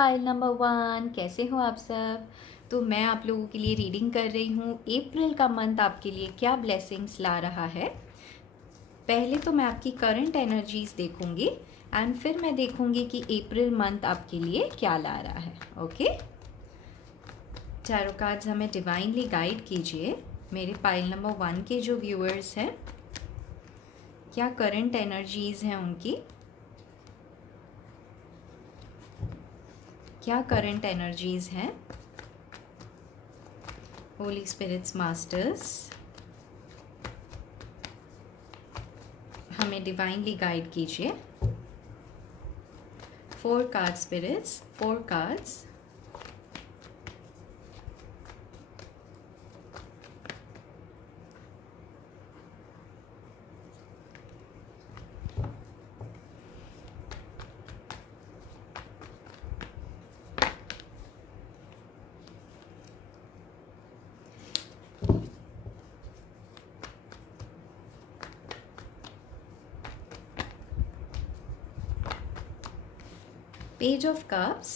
Pile number 1, कैसे हो आप सब। तो मैं आप लोगों के लिए रीडिंग कर रही हूँ अप्रैल का मंथ आपके लिए क्या ब्लेसिंग्स ला रहा है। पहले तो मैं आपकी करंट एनर्जीज देखूंगी एंड फिर मैं देखूंगी कि अप्रैल मंथ आपके लिए क्या ला रहा है। ओके, टैरो कार्ड्स हमें डिवाइनली गाइड कीजिए। मेरे पाइल नंबर 1 के जो व्यूअर्स हैं, क्या करंट एनर्जीज हैं उनकी, क्या करंट एनर्जीज हैं। होली स्पिरिट्स मास्टर्स हमें डिवाइनली गाइड कीजिए। 4 card spirits, 4 cards. Page of Cups,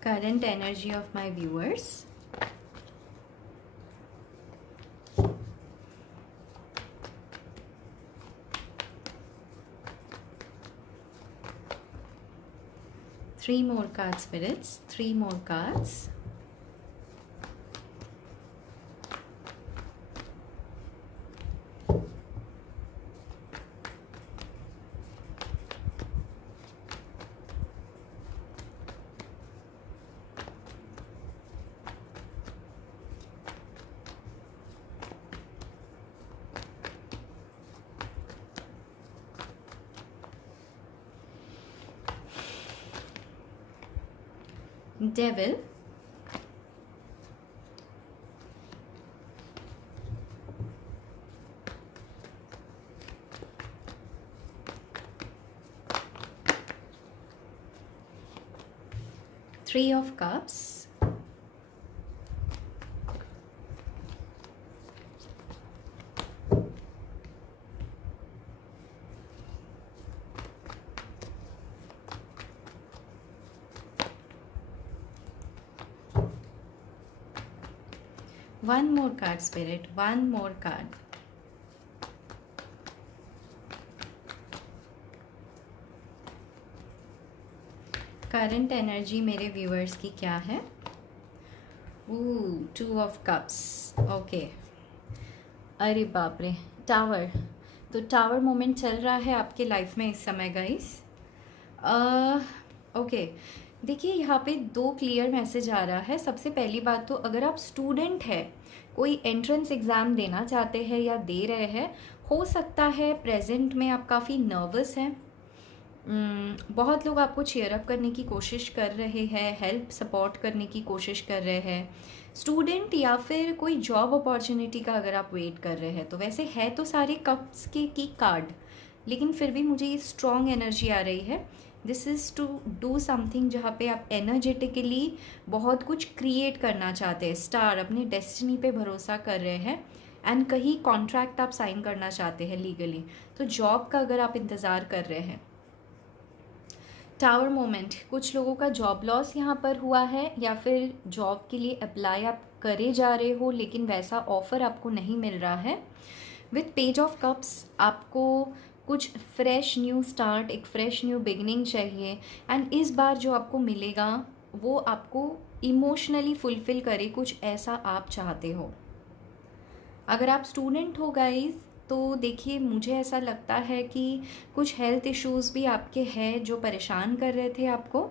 current energy of my viewers, three more card spirits, 3 more cards, Devil, Three of Cups, one more card spirit, one more card, current energy मेरे viewers की क्या है। 2 of Cups, okay. अरे बाप रे, tower. तो tower moment चल रहा है आपके लाइफ में इस समय गाइस। ओके, देखिए यहाँ पे 2 क्लियर मैसेज आ रहा है। सबसे पहली बात तो अगर आप स्टूडेंट है, कोई एंट्रेंस एग्ज़ाम देना चाहते हैं या दे रहे हैं, हो सकता है प्रेजेंट में आप काफ़ी नर्वस हैं। बहुत लोग आपको चीयर अप करने की कोशिश कर रहे हैं, हेल्प सपोर्ट करने की कोशिश कर रहे हैं। स्टूडेंट या फिर कोई जॉब अपॉर्चुनिटी का अगर आप वेट कर रहे हैं, तो वैसे है तो सारे कप्स के की कार्ड, लेकिन फिर भी मुझे ये स्ट्रॉन्ग एनर्जी आ रही है। This is to do something जहाँ पे आप एनर्जेटिकली बहुत कुछ क्रिएट करना चाहते हैं। स्टार अपनी डेस्टिनी पे भरोसा कर रहे हैं एंड कहीं कॉन्ट्रैक्ट आप साइन करना चाहते हैं लीगली। तो जॉब का अगर आप इंतज़ार कर रहे हैं, टावर मोमेंट, कुछ लोगों का जॉब लॉस यहाँ पर हुआ है, या फिर जॉब के लिए अप्लाई आप करे जा रहे हो लेकिन वैसा ऑफ़र आपको नहीं मिल रहा है। विथ पेज ऑफ कप्स आपको कुछ फ्रेश न्यू स्टार्ट, एक फ्रेश न्यू बिगनिंग चाहिए एंड इस बार जो आपको मिलेगा वो आपको इमोशनली फुलफ़िल करे, कुछ ऐसा आप चाहते हो। अगर आप स्टूडेंट हो गाइस, तो देखिए मुझे ऐसा लगता है कि कुछ हेल्थ इश्यूज़ भी आपके हैं जो परेशान कर रहे थे आपको,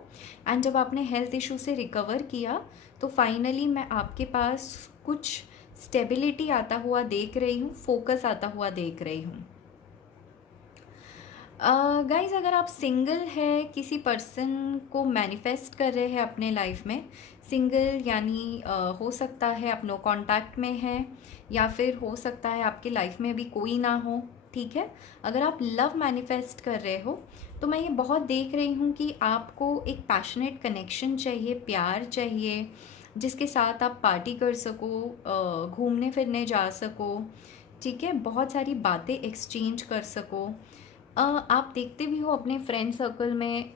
एंड जब आपने हेल्थ इशू से रिकवर किया तो फाइनली मैं आपके पास कुछ स्टेबिलिटी आता हुआ देख रही हूँ, फोकस आता हुआ देख रही हूँ। गाइज अगर आप सिंगल है, किसी पर्सन को मैनिफेस्ट कर रहे हैं अपने लाइफ में, सिंगल यानी हो सकता है आप नो कांटेक्ट में हैं, या फिर हो सकता है आपके लाइफ में अभी कोई ना हो, ठीक है। अगर आप लव मैनिफेस्ट कर रहे हो तो मैं ये बहुत देख रही हूँ कि आपको एक पैशनेट कनेक्शन चाहिए, प्यार चाहिए, जिसके साथ आप पार्टी कर सको, घूमने फिरने जा सको, ठीक है, बहुत सारी बातें एक्सचेंज कर सको। आप देखते भी हो अपने फ्रेंड सर्कल में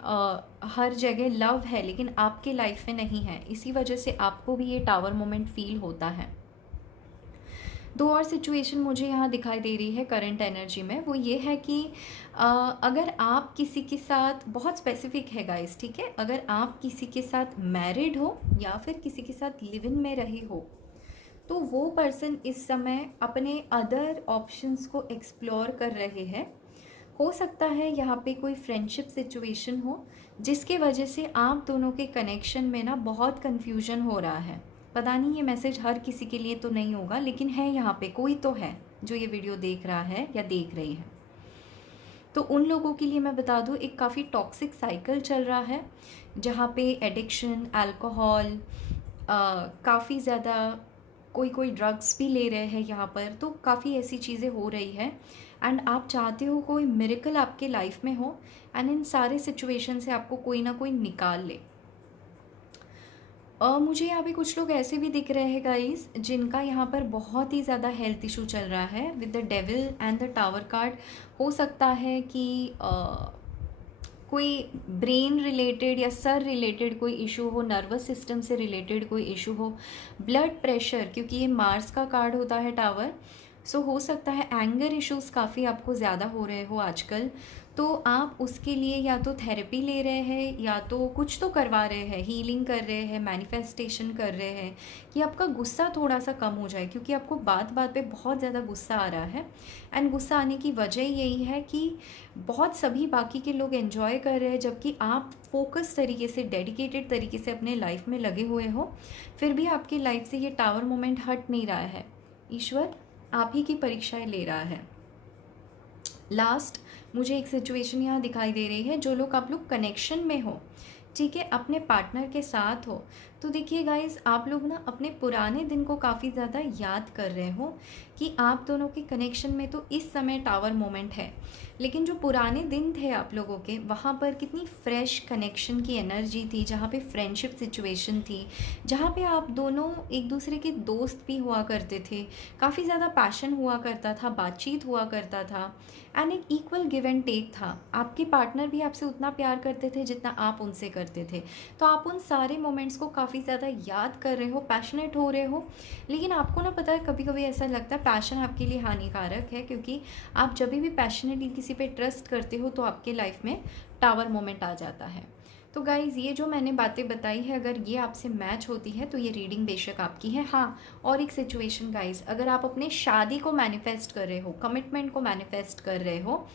हर जगह लव है लेकिन आपके लाइफ में नहीं है, इसी वजह से आपको भी ये टावर मोमेंट फील होता है। दो और सिचुएशन मुझे यहाँ दिखाई दे रही है करंट एनर्जी में, वो ये है कि अगर आप किसी के साथ, बहुत स्पेसिफिक है गाइस, ठीक है, अगर आप किसी के साथ मैरिड हो या फिर किसी के साथ लिव इन में रहे हो, तो वो पर्सन इस समय अपने अदर ऑप्शंस को एक्सप्लोर कर रहे हैं। हो सकता है यहाँ पे कोई फ्रेंडशिप सिचुएशन हो जिसके वजह से आप दोनों के कनेक्शन में ना बहुत कन्फ्यूजन हो रहा है। पता नहीं ये मैसेज हर किसी के लिए तो नहीं होगा, लेकिन है यहाँ पे कोई तो है जो ये वीडियो देख रहा है या देख रही है। तो उन लोगों के लिए मैं बता दूँ, एक काफ़ी टॉक्सिक साइकिल चल रहा है जहाँ पे एडिक्शन, अल्कोहल, काफ़ी ज़्यादा कोई ड्रग्स भी ले रहे हैं यहाँ पर, तो काफ़ी ऐसी चीज़ें हो रही है। एंड आप चाहते हो कोई मिरेकल आपके लाइफ में हो एंड इन सारे सिचुएशन से आपको कोई ना कोई निकाल ले। मुझे यहाँ पे कुछ लोग ऐसे भी दिख रहे हैं गाइस जिनका यहाँ पर बहुत ही ज़्यादा हेल्थ इशू चल रहा है with the devil and the tower card. हो सकता है कि कोई ब्रेन रिलेटेड या सर रिलेटेड कोई इशू हो, नर्वस सिस्टम से रिलेटेड कोई इशू हो, ब्लड प्रेशर, क्योंकि ये मार्स का कार्ड होता है टावर। सो हो सकता है एंगर इश्यूज़ काफ़ी आपको ज़्यादा हो रहे हो आजकल, तो आप उसके लिए या तो थेरेपी ले रहे हैं या तो कुछ तो करवा रहे हैं, हीलिंग कर रहे हैं, मैनिफेस्टेशन कर रहे हैं कि आपका गुस्सा थोड़ा सा कम हो जाए, क्योंकि आपको बात बात पे बहुत ज़्यादा गुस्सा आ रहा है। एंड गुस्सा आने की वजह यही है कि बहुत सभी बाकी के लोग एंजॉय कर रहे हैं जबकि आप फोकस तरीके से, डेडिकेटेड तरीके से अपने लाइफ में लगे हुए हो, फिर भी आपकी लाइफ से ये टावर मोमेंट हट नहीं रहा है। ईश्वर आप ही की परीक्षाएं ले रहा है। लास्ट मुझे एक सिचुएशन यहाँ दिखाई दे रही है, जो लोग, आप लोग कनेक्शन में हो, ठीक है, अपने पार्टनर के साथ हो, तो देखिए गाइस आप लोग ना अपने पुराने दिन को काफ़ी ज़्यादा याद कर रहे हो कि आप दोनों के कनेक्शन में तो इस समय टावर मोमेंट है, लेकिन जो पुराने दिन थे आप लोगों के, वहाँ पर कितनी फ्रेश कनेक्शन की एनर्जी थी, जहाँ पे फ्रेंडशिप सिचुएशन थी, जहाँ पे आप दोनों एक दूसरे के दोस्त भी हुआ करते थे, काफ़ी ज़्यादा पैशन हुआ करता था, बातचीत हुआ करता था एंड एक इक्वल गिव एंड टेक था। आपके पार्टनर भी आपसे उतना प्यार करते थे जितना आप उनसे करते थे। तो आप उन सारे मोमेंट्स को काफ़ी ज़्यादा याद कर रहे हो, पैशनेट हो रहे हो, लेकिन आपको ना पता है कभी कभी ऐसा लगता है पैशन आपके लिए हानिकारक है, क्योंकि आप जब भी पैशनेटली किसी पे ट्रस्ट करते हो तो आपके लाइफ में टावर मोमेंट आ जाता है। तो गाइज़ ये जो मैंने बातें बताई है, अगर ये आपसे मैच होती है तो ये रीडिंग बेशक आपकी है। हाँ, और एक सिचुएशन गाइज़, अगर आप अपने शादी को मैनिफेस्ट कर रहे हो, कमिटमेंट को मैनिफेस्ट कर रहे हो,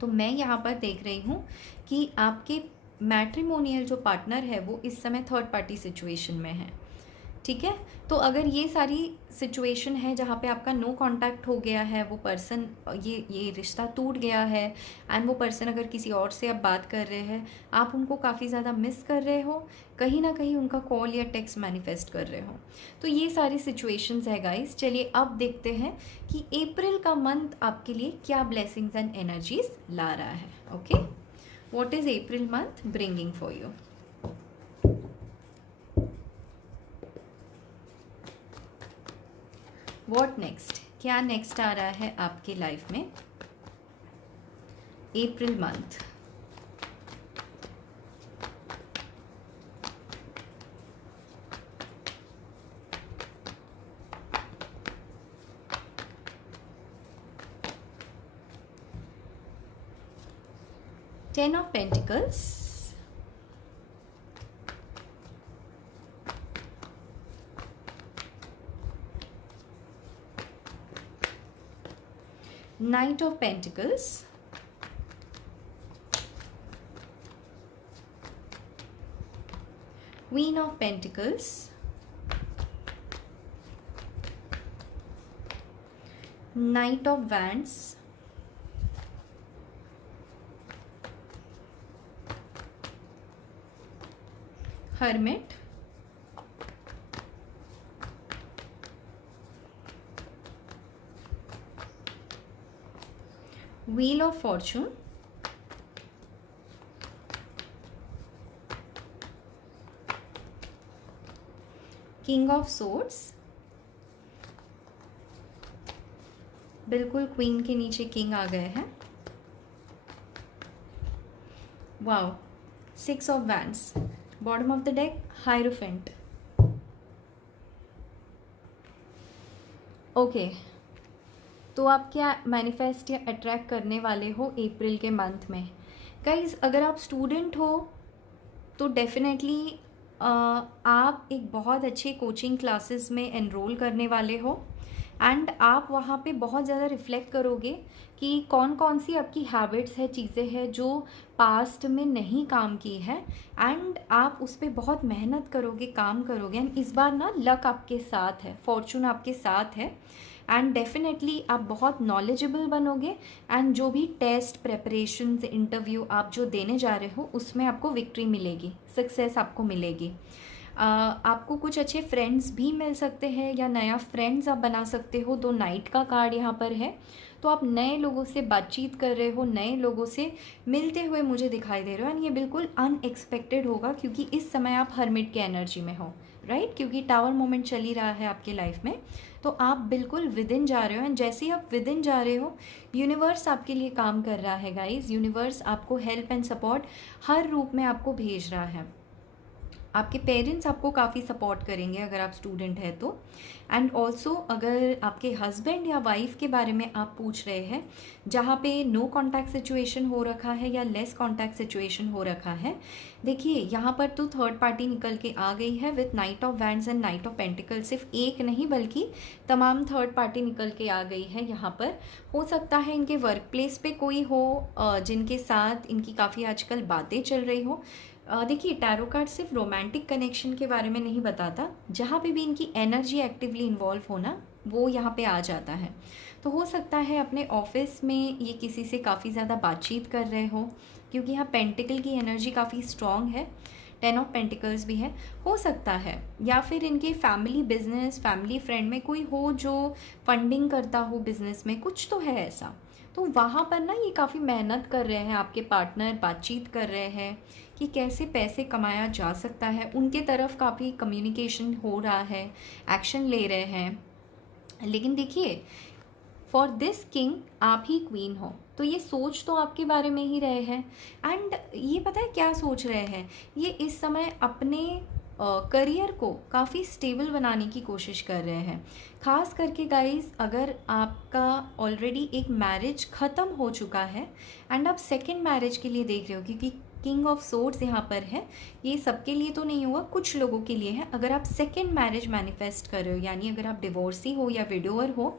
तो मैं यहाँ पर देख रही हूँ कि आपके मैट्रिमोनियल जो पार्टनर है वो इस समय थर्ड पार्टी सिचुएशन में है, ठीक है। तो अगर ये सारी सिचुएशन है जहाँ पे आपका नो कांटेक्ट हो गया है, वो पर्सन, ये रिश्ता टूट गया है एंड वो पर्सन अगर किसी और से आप बात कर रहे हैं, आप उनको काफ़ी ज़्यादा मिस कर रहे हो, कहीं ना कहीं उनका कॉल या टेक्स्ट मैनिफेस्ट कर रहे हो, तो ये सारी सिचुएशंस है गाइस। चलिए अब देखते हैं कि अप्रैल का मंथ आपके लिए क्या ब्लेसिंग्स एंड एनर्जीज ला रहा है। Okay, what is April month bringing for you. What next, क्या नेक्स्ट आ रहा है आपकी लाइफ में April month. Ten of pentacles, Knight of Pentacles, Queen of Pentacles, Knight of Wands, Hermit, Wheel of Fortune, king of swords, बिल्कुल queen के नीचे king आ गए हैं। Wow, 6 of wands, bottom of the deck hierophant. Okay, तो आप क्या manifest या attract करने वाले हो अप्रैल के मंथ में? गाइज, अगर आप स्टूडेंट हो तो डेफिनेटली आप एक बहुत अच्छे कोचिंग क्लासेस में एनरोल करने वाले हो एंड आप वहाँ पे बहुत ज़्यादा रिफ्लेक्ट करोगे कि कौन कौन सी आपकी हैबिट्स है, चीज़ें हैं जो पास्ट में नहीं काम की है एंड आप उस पर बहुत मेहनत करोगे, काम करोगे एंड इस बार ना लक आपके साथ है, फॉर्चून आपके साथ है एंड डेफिनेटली आप बहुत नॉलेजेबल बनोगे एंड जो भी टेस्ट, प्रेपरेशंस, इंटरव्यू आप जो देने जा रहे हो उसमें आपको विक्ट्री मिलेगी, सक्सेस आपको मिलेगी। आपको कुछ अच्छे फ्रेंड्स भी मिल सकते हैं या नया फ्रेंड्स आप बना सकते हो। तो नाइट का कार्ड यहाँ पर है, तो आप नए लोगों से बातचीत कर रहे हो, नए लोगों से मिलते हुए मुझे दिखाई दे रहे हो एंड ये बिल्कुल अनएक्सपेक्टेड होगा क्योंकि इस समय आप हर्मिट की एनर्जी में हो, राइट? क्योंकि टावर मोमेंट चल ही रहा है आपके लाइफ में, तो आप बिल्कुल विद इन जा रहे हो एंड जैसे ही आप विद इन जा रहे हो यूनिवर्स आपके लिए काम कर रहा है गाइज। यूनिवर्स आपको हेल्प एंड सपोर्ट हर रूप में आपको भेज रहा है। आपके पेरेंट्स आपको काफ़ी सपोर्ट करेंगे अगर आप स्टूडेंट है तो। एंड ऑल्सो अगर आपके हस्बैंड या वाइफ के बारे में आप पूछ रहे हैं जहाँ पे नो कॉन्टैक्ट सिचुएशन हो रखा है या लेस कॉन्टैक्ट सिचुएशन हो रखा है, देखिए यहाँ पर तो थर्ड पार्टी निकल के आ गई है with night of wands and night of pentacle. सिर्फ एक नहीं बल्कि तमाम थर्ड पार्टी निकल के आ गई है यहाँ पर। हो सकता है इनके वर्क प्लेस पे कोई हो जिनके साथ इनकी काफ़ी आजकल बातें चल रही हो। देखिए, टैरो कार्ड सिर्फ रोमांटिक कनेक्शन के बारे में नहीं बताता, जहाँ पे भी इनकी एनर्जी एक्टिवली इन्वॉल्व होना वो यहाँ पे आ जाता है। तो हो सकता है अपने ऑफिस में ये किसी से काफ़ी ज़्यादा बातचीत कर रहे हो क्योंकि यहाँ पेंटिकल की एनर्जी काफ़ी स्ट्रॉन्ग है, 10 ऑफ पेंटिकल्स भी है। हो सकता है या फिर इनके फैमिली बिजनेस, फैमिली फ्रेंड में कोई हो जो फंडिंग करता हो बिजनेस में, कुछ तो है ऐसा। तो वहाँ पर ना ये काफ़ी मेहनत कर रहे हैं, आपके पार्टनर बातचीत कर रहे हैं कि कैसे पैसे कमाया जा सकता है। उनके तरफ काफ़ी कम्युनिकेशन हो रहा है, एक्शन ले रहे हैं। लेकिन देखिए, फॉर दिस किंग आप ही क्वीन हो, तो ये सोच तो आपके बारे में ही रहे हैं एंड ये पता है क्या सोच रहे हैं, ये इस समय अपने करियर को काफ़ी स्टेबल बनाने की कोशिश कर रहे हैं। ख़ास करके गाइस, अगर आपका ऑलरेडी एक मैरिज ख़त्म हो चुका है एंड आप सेकंड मैरिज के लिए देख रहे हो, क्योंकि किंग ऑफ सोर्ड्स यहाँ पर है, ये सबके लिए तो नहीं हुआ, कुछ लोगों के लिए है। अगर आप सेकंड मैरिज मैनिफेस्ट कर रहे हो, यानी अगर आप डिवोर्सी हो या विडोअर हो,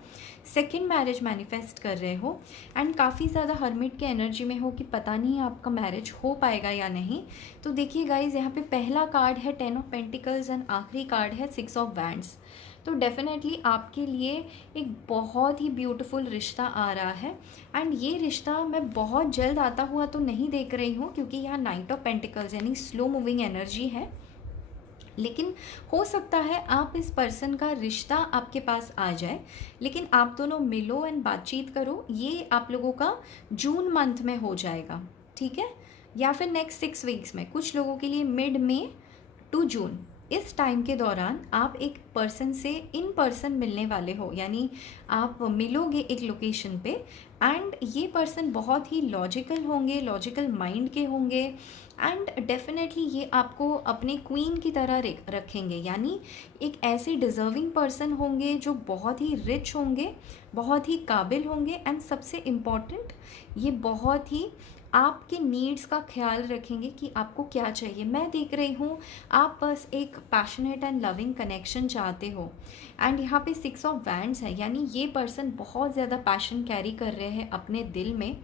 सेकंड मैरिज मैनिफेस्ट कर रहे हो एंड काफ़ी ज़्यादा हर्मिट के एनर्जी में हो कि पता नहीं आपका मैरिज हो पाएगा या नहीं, तो देखिए गाइज, यहाँ पे पहला कार्ड है 10 ऑफ पेंटिकल्स एंड आखिरी कार्ड है 6 ऑफ वैंड्स। तो डेफिनेटली आपके लिए एक बहुत ही ब्यूटीफुल रिश्ता आ रहा है एंड ये रिश्ता मैं बहुत जल्द आता हुआ तो नहीं देख रही हूँ क्योंकि यहाँ नाइट ऑफ पेंटिकल्स यानी स्लो मूविंग एनर्जी है। लेकिन हो सकता है आप इस पर्सन का रिश्ता आपके पास आ जाए, लेकिन आप दोनों मिलो एंड बातचीत करो, ये आप लोगों का जून मंथ में हो जाएगा, ठीक है? या फिर नेक्स्ट 6 वीक्स में, कुछ लोगों के लिए मिड मई टू जून, इस टाइम के दौरान आप एक पर्सन से इन पर्सन मिलने वाले हो, यानी आप मिलोगे एक लोकेशन पे एंड ये पर्सन बहुत ही लॉजिकल होंगे, लॉजिकल माइंड के होंगे एंड डेफिनेटली ये आपको अपने क्वीन की तरह रखेंगे, यानी एक ऐसे डिज़र्विंग पर्सन होंगे जो बहुत ही रिच होंगे, बहुत ही काबिल होंगे एंड सबसे इम्पॉर्टेंट, ये बहुत ही आपके नीड्स का ख्याल रखेंगे कि आपको क्या चाहिए। मैं देख रही हूँ आप बस एक पैशनेट एंड लविंग कनेक्शन चाहते हो एंड यहाँ पे 6 ऑफ वैंड्स है, यानी ये पर्सन बहुत ज़्यादा पैशन कैरी कर रहे हैं अपने दिल में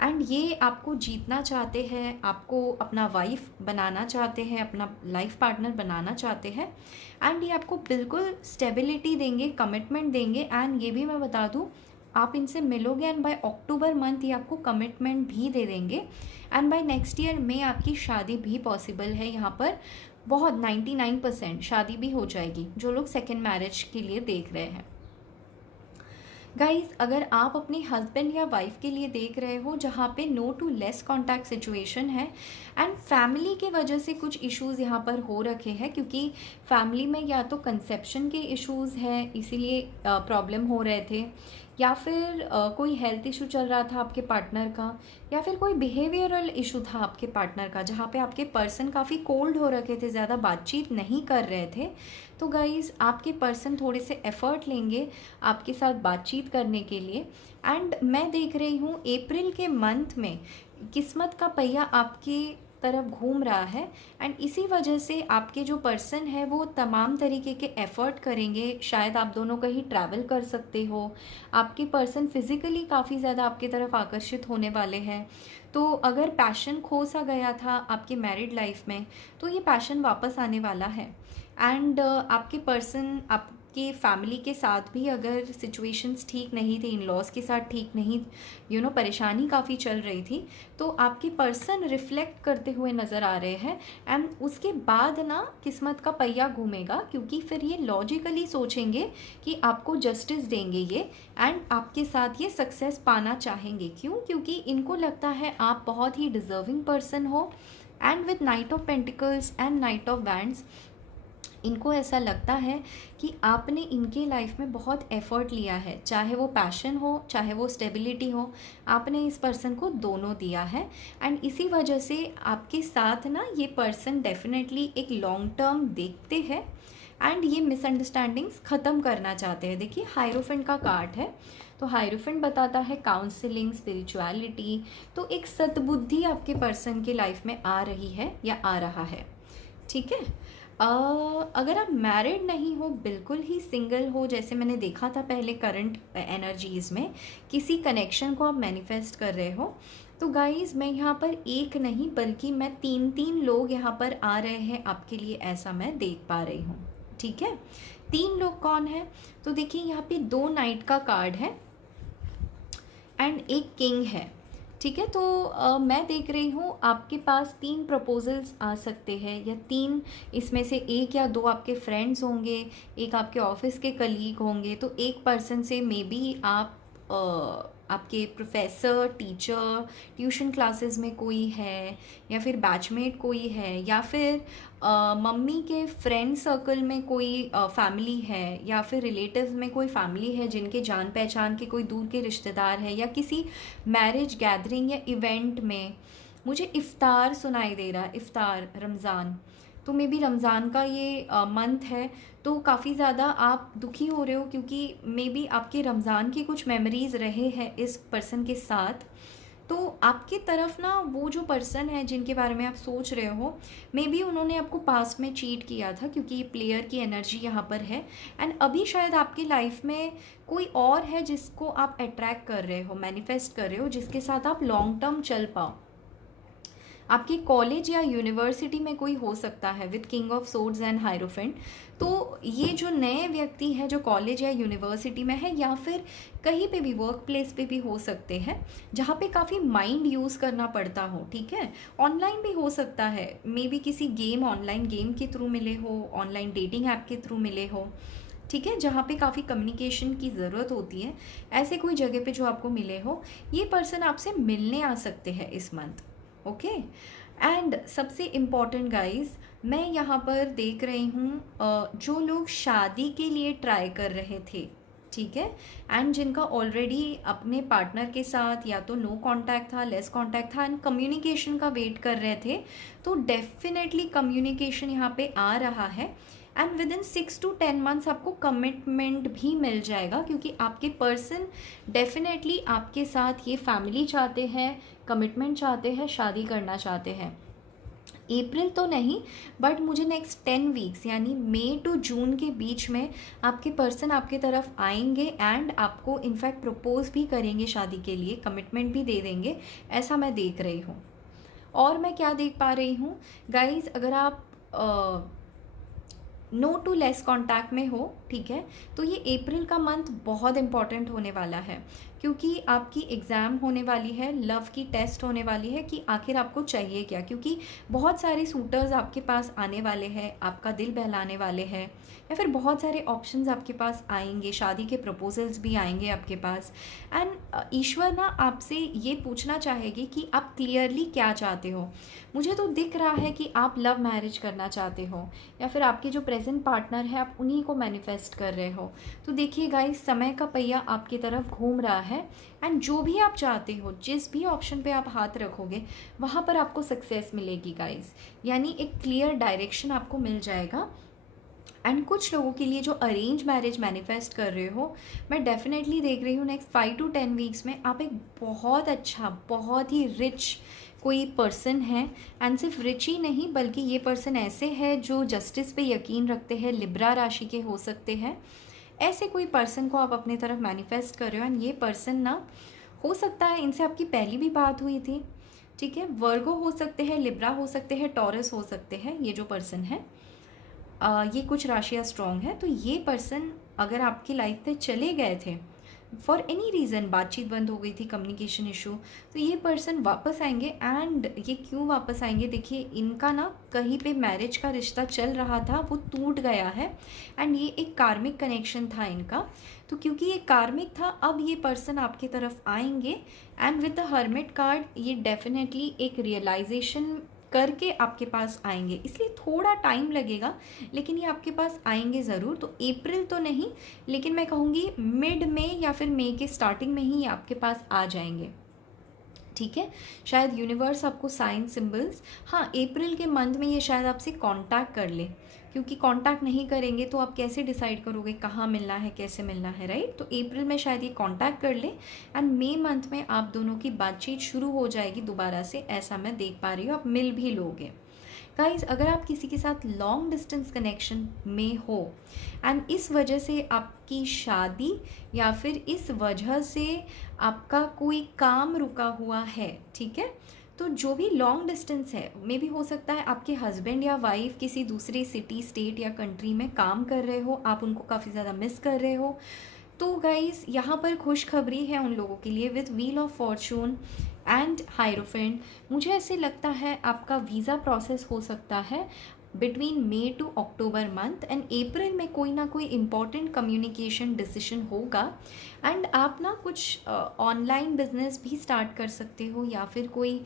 एंड ये आपको जीतना चाहते हैं, आपको अपना वाइफ बनाना चाहते हैं, अपना लाइफ पार्टनर बनाना चाहते हैं एंड ये आपको बिल्कुल स्टेबिलिटी देंगे, कमिटमेंट देंगे एंड ये भी मैं बता दूँ, आप इनसे मिलोगे एंड बाय अक्टूबर मंथ ये आपको कमिटमेंट भी दे देंगे एंड बाय नेक्स्ट ईयर में आपकी शादी भी पॉसिबल है। यहाँ पर बहुत 99% शादी भी हो जाएगी जो लोग सेकेंड मैरिज के लिए देख रहे हैं। गाइस, अगर आप अपने हस्बैंड या वाइफ के लिए देख रहे हो जहाँ पे no to less contact situation है एंड फैमिली के वजह से कुछ इश्यूज़ यहाँ पर हो रखे हैं, क्योंकि फैमिली में या तो कंसेप्शन के इश्यूज़ हैं इसीलिए प्रॉब्लम हो रहे थे, या फिर कोई हेल्थ इशू चल रहा था आपके पार्टनर का, या फिर कोई बिहेवियरल इशू था आपके पार्टनर का जहाँ पे आपके पर्सन काफ़ी कोल्ड हो रखे थे, ज़्यादा बातचीत नहीं कर रहे थे। तो गाइज़, आपके पर्सन थोड़े से एफ़र्ट लेंगे आपके साथ बातचीत करने के लिए। एंड मैं देख रही हूँ अप्रैल के मंथ में किस्मत का पहिया आपकी तरफ घूम रहा है एंड इसी वजह से आपके जो पर्सन है वो तमाम तरीके के एफ़र्ट करेंगे। शायद आप दोनों कहीं ट्रैवल कर सकते हो, आपके पर्सन फिज़िकली काफ़ी ज़्यादा आपकी तरफ आकर्षित होने वाले हैं। तो अगर पैशन खो सा गया था आपके मैरिड लाइफ में, तो ये पैशन वापस आने वाला है। एंड आपके पर्सन आपके फैमिली के साथ भी अगर सिचुएशंस ठीक नहीं थे, इन लॉज के साथ ठीक नहीं, परेशानी काफ़ी चल रही थी, तो आपके पर्सन रिफ्लेक्ट करते हुए नज़र आ रहे हैं। एंड उसके बाद ना किस्मत का पहिया घूमेगा, क्योंकि फिर ये लॉजिकली सोचेंगे कि आपको जस्टिस देंगे ये, एंड आपके साथ ये सक्सेस पाना चाहेंगे। क्यों? क्योंकि इनको लगता है आप बहुत ही डिज़र्विंग पर्सन हो। And with night of pentacles and night of wands, इनको ऐसा लगता है कि आपने इनके लाइफ में बहुत एफ़र्ट लिया है, चाहे वो पैशन हो चाहे वो स्टेबिलिटी हो, आपने इस पर्सन को दोनों दिया है। एंड इसी वजह से आपके साथ ना ये पर्सन डेफिनेटली एक लॉन्ग टर्म देखते हैं एंड ये मिसअंडरस्टैंडिंग्स ख़त्म करना चाहते हैं। देखिए, हायरोफेंट का कार्ड है, तो हायरोफेंट बताता है काउंसलिंग, स्पिरिचुअलिटी। तो एक सद्बुद्धि आपके पर्सन के लाइफ में आ रही है या आ रहा है, ठीक है। अगर आप मैरिड नहीं हो, बिल्कुल ही सिंगल हो, जैसे मैंने देखा था पहले करंट एनर्जीज़ में किसी कनेक्शन को आप मैनिफेस्ट कर रहे हो, तो गाइज़ मैं यहाँ पर एक नहीं बल्कि मैं 3 लोग यहाँ पर आ रहे हैं आपके लिए, ऐसा मैं देख पा रही हूँ, ठीक है। 3 लोग कौन है? तो देखिए, यहाँ पे 2 नाइट का कार्ड है एंड एक किंग है, ठीक है। तो मैं देख रही हूँ आपके पास 3 प्रपोजल्स आ सकते हैं, या 3 इसमें से 1 या 2 आपके फ्रेंड्स होंगे, एक आपके ऑफिस के कलीग होंगे। तो एक पर्सन से मे बी आप आपके प्रोफेसर, टीचर, ट्यूशन क्लासेस में कोई है, या फिर बैचमेट कोई है, या फिर मम्मी के फ्रेंड सर्कल में कोई फैमिली है, या फिर रिलेटिव्स में कोई फैमिली है जिनके जान पहचान के कोई दूर के रिश्तेदार है, या किसी मैरिज गैदरिंग या इवेंट में मुझे इफ़्तार सुनाई दे रहा है, इफ़्तार, रमज़ान। तो मे बी रमज़ान का ये मंथ है, तो काफ़ी ज़्यादा आप दुखी हो रहे हो, क्योंकि मे बी आपके रमज़ान की कुछ मेमोरीज़ रहे हैं इस पर्सन के साथ। तो आपकी तरफ ना वो जो पर्सन है जिनके बारे में आप सोच रहे हो, मे बी उन्होंने आपको पास्ट में चीट किया था, क्योंकि ये प्लेयर की एनर्जी यहाँ पर है। एंड अभी शायद आपकी लाइफ में कोई और है जिसको आप अट्रैक्ट कर रहे हो, मैनिफेस्ट कर रहे हो, जिसके साथ आप लॉन्ग टर्म चल पाओ। आपके कॉलेज या यूनिवर्सिटी में कोई हो सकता है with king of swords and hierophant. तो ये जो नए व्यक्ति है जो कॉलेज या यूनिवर्सिटी में है, या फिर कहीं पे भी वर्क प्लेस पे भी हो सकते हैं जहाँ पे काफ़ी माइंड यूज़ करना पड़ता हो, ठीक है। ऑनलाइन भी हो सकता है, मे बी किसी गेम, ऑनलाइन गेम के थ्रू मिले हो, ऑनलाइन डेटिंग ऐप के थ्रू मिले हो, ठीक है, जहाँ पे काफ़ी कम्युनिकेशन की ज़रूरत होती है। ऐसे कोई जगह पे जो आपको मिले हो, ये पर्सन आपसे मिलने आ सकते हैं इस मंथ, ओके। एंड सबसे इम्पॉर्टेंट गाइज, मैं यहाँ पर देख रही हूँ जो लोग शादी के लिए ट्राई कर रहे थे, ठीक है, एंड जिनका ऑलरेडी अपने पार्टनर के साथ या तो नो कांटेक्ट था, लेस कांटेक्ट था, एंड कम्युनिकेशन का वेट कर रहे थे, तो डेफिनेटली कम्युनिकेशन यहाँ पे आ रहा है। And with in 6 to 10 months आपको कमिटमेंट भी मिल जाएगा, क्योंकि आपके पर्सन डेफिनेटली आपके साथ ये फैमिली चाहते हैं, कमिटमेंट चाहते हैं, शादी करना चाहते हैं। अप्रैल तो नहीं, बट मुझे नेक्स्ट 10 वीक्स यानी मई टू जून के बीच में आपके पर्सन आपके तरफ आएंगे एंड आपको इनफैक्ट प्रपोज भी करेंगे शादी के लिए, कमिटमेंट भी दे देंगे, ऐसा मैं देख रही हूँ। और मैं क्या देख पा रही हूँ गाइज, अगर आप नो टू लेस कॉन्टैक्ट में हो, ठीक है, तो ये अप्रैल का मंथ बहुत इंपॉर्टेंट होने वाला है, क्योंकि आपकी एग्ज़ाम होने वाली है, लव की टेस्ट होने वाली है कि आखिर आपको चाहिए क्या, क्योंकि बहुत सारे सूटर्स आपके पास आने वाले हैं, आपका दिल बहलाने वाले हैं, या फिर बहुत सारे ऑप्शंस आपके पास आएंगे, शादी के प्रपोजल्स भी आएंगे आपके पास। एंड ईश्वर ना आपसे ये पूछना चाहेगी कि आप क्लियरली क्या चाहते हो। मुझे तो दिख रहा है कि आप लव मैरिज करना चाहते हो, या फिर आपके जो प्रेजेंट पार्टनर है आप उन्हीं को मैनिफेस्ट कर रहे हो। तो देखिए गाइस, समय का पहिया आपकी तरफ घूम रहा है, एंड जो भी आप चाहते हो, जिस भी ऑप्शन पे आप हाथ रखोगे वहाँ पर आपको सक्सेस मिलेगी गाइस। यानी एक क्लियर डायरेक्शन आपको मिल जाएगा। एंड कुछ लोगों के लिए जो अरेंज मैरिज मैनिफेस्ट कर रहे हो, मैं डेफिनेटली देख रही हूँ नेक्स्ट 5 to 10 वीक्स में आप एक बहुत अच्छा, बहुत ही रिच कोई पर्सन है। एंड सिर्फ रिच ही नहीं, बल्कि ये पर्सन ऐसे है जो जस्टिस पे यकीन रखते हैं, लिब्रा राशि के हो सकते हैं। ऐसे कोई पर्सन को आप अपनी तरफ मैनिफेस्ट कर रहे हो। एंड ये पर्सन ना, हो सकता है इनसे आपकी पहली भी बात हुई थी, ठीक है। वर्गो हो सकते हैं, लिब्रा हो सकते हैं, टॉरस हो सकते हैं। ये जो पर्सन है, ये कुछ राशियाँ स्ट्रॉन्ग है। तो ये पर्सन अगर आपकी लाइफ में चले गए थे फॉर एनी रीज़न, बातचीत बंद हो गई थी, कम्युनिकेशन इशू, तो ये पर्सन वापस आएंगे। एंड ये क्यों वापस आएंगे, देखिए इनका ना कहीं पे मैरिज का रिश्ता चल रहा था, वो टूट गया है। एंड ये एक कार्मिक कनेक्शन था इनका। तो क्योंकि ये कार्मिक था, अब ये पर्सन आपकी तरफ आएंगे। And with the hermit card ये डेफिनेटली एक रियलाइजेशन करके आपके पास आएंगे, इसलिए थोड़ा टाइम लगेगा, लेकिन ये आपके पास आएंगे ज़रूर। तो अप्रैल तो नहीं, लेकिन मैं कहूँगी मिड में या फिर मई के स्टार्टिंग में ही ये आपके पास आ जाएंगे, ठीक है। शायद यूनिवर्स आपको साइन सिंबल्स, हाँ अप्रैल के मंथ में ये शायद आपसे कांटेक्ट कर ले, क्योंकि कांटेक्ट नहीं करेंगे तो आप कैसे डिसाइड करोगे कहाँ मिलना है, कैसे मिलना है, राइट। तो अप्रैल में शायद ये कांटेक्ट कर ले, एंड मई मंथ में आप दोनों की बातचीत शुरू हो जाएगी दोबारा से, ऐसा मैं देख पा रही हूँ। आप मिल भी लोगे गाइज। अगर आप किसी के साथ लॉन्ग डिस्टेंस कनेक्शन में हो एंड इस वजह से आपकी शादी या फिर इस वजह से आपका कोई काम रुका हुआ है, ठीक है, तो जो भी लॉन्ग डिस्टेंस है, मे भी हो सकता है आपके हस्बैंड या वाइफ किसी दूसरे सिटी, स्टेट या कंट्री में काम कर रहे हो, आप उनको काफ़ी ज़्यादा मिस कर रहे हो। तो गाइस यहाँ पर खुशखबरी है उन लोगों के लिए with wheel of Fortune and hierophant. मुझे ऐसे लगता है आपका वीज़ा प्रोसेस हो सकता है between May to October month, and April में कोई ना कोई इम्पॉर्टेंट कम्युनिकेशन डिसीजन होगा। एंड आप ना कुछ ऑनलाइन बिजनेस भी स्टार्ट कर सकते हो, या फिर कोई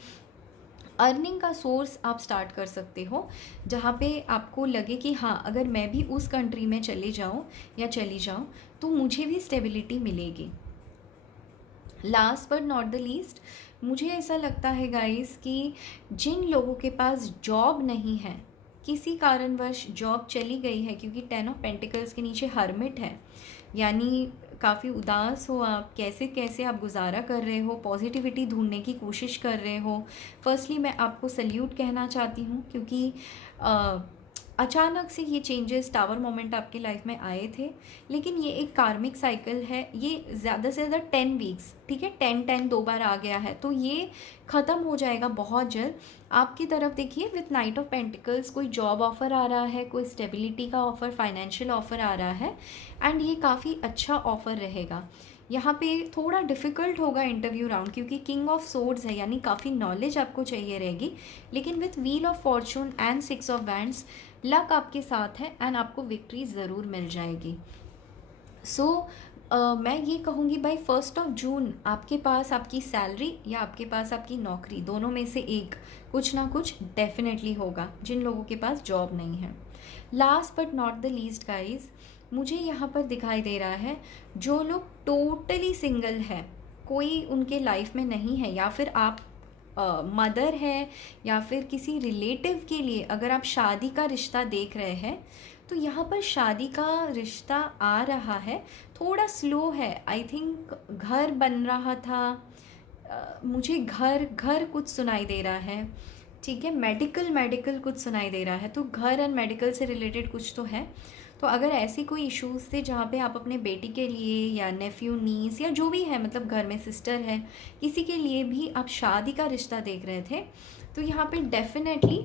अर्निंग का सोर्स आप स्टार्ट कर सकते हो, जहाँ पे आपको लगे कि हाँ अगर मैं भी उस कंट्री में चले जाऊँ या चली जाऊँ तो मुझे भी स्टेबिलिटी मिलेगी। Last but not the least, मुझे ऐसा लगता है गाइस कि जिन लोगों के पास जॉब नहीं है, किसी कारणवश जॉब चली गई है, क्योंकि 10 ऑफ पेंटिकल्स के नीचे हर्मिट है, यानी काफ़ी उदास हो आप, कैसे कैसे आप गुजारा कर रहे हो, पॉजिटिविटी ढूंढने की कोशिश कर रहे हो। फर्स्टली मैं आपको सल्यूट कहना चाहती हूँ, क्योंकि अचानक से ये चेंजेस, टावर मोमेंट आपकी लाइफ में आए थे, लेकिन ये एक कार्मिक साइकिल है। ये ज़्यादा से ज़्यादा 10 वीक्स, ठीक है, 10-10 2 बार आ गया है, तो ये ख़त्म हो जाएगा बहुत जल्द। आपकी तरफ देखिए विथ नाइट ऑफ पेंटिकल्स कोई जॉब ऑफ़र आ रहा है, कोई स्टेबिलिटी का ऑफ़र, फाइनेंशियल ऑफ़र आ रहा है, एंड ये काफ़ी अच्छा ऑफ़र रहेगा। यहाँ पे थोड़ा डिफ़िकल्ट होगा इंटरव्यू राउंड, क्योंकि किंग ऑफ सोर्ड्स है, यानी काफ़ी नॉलेज आपको चाहिए रहेगी, लेकिन with wheel of Fortune and 6 of wands luck आपके साथ है, एंड आपको विक्ट्री ज़रूर मिल जाएगी। सो मैं ये कहूँगी बाई 1 जून आपके पास आपकी सैलरी या आपके पास आपकी नौकरी, दोनों में से एक, कुछ ना कुछ डेफिनेटली होगा जिन लोगों के पास जॉब नहीं है। Last but not the least guys, मुझे यहाँ पर दिखाई दे रहा है जो लोग टोटली सिंगल है, कोई उनके लाइफ में नहीं है, या फिर आप मदर है, या फिर किसी रिलेटिव के लिए अगर आप शादी का रिश्ता देख रहे हैं, तो यहाँ पर शादी का रिश्ता आ रहा है, थोड़ा स्लो है। आई थिंक घर बन रहा था, मुझे घर कुछ सुनाई दे रहा है, ठीक है, मेडिकल कुछ सुनाई दे रहा है, तो घर एंड मेडिकल से रिलेटेड कुछ तो है। तो अगर ऐसी कोई इश्यूज़ थे जहाँ पे आप अपने बेटी के लिए या नेफ्यू, नीस या जो भी है, मतलब घर में सिस्टर है, किसी के लिए भी आप शादी का रिश्ता देख रहे थे, तो यहाँ पे डेफिनेटली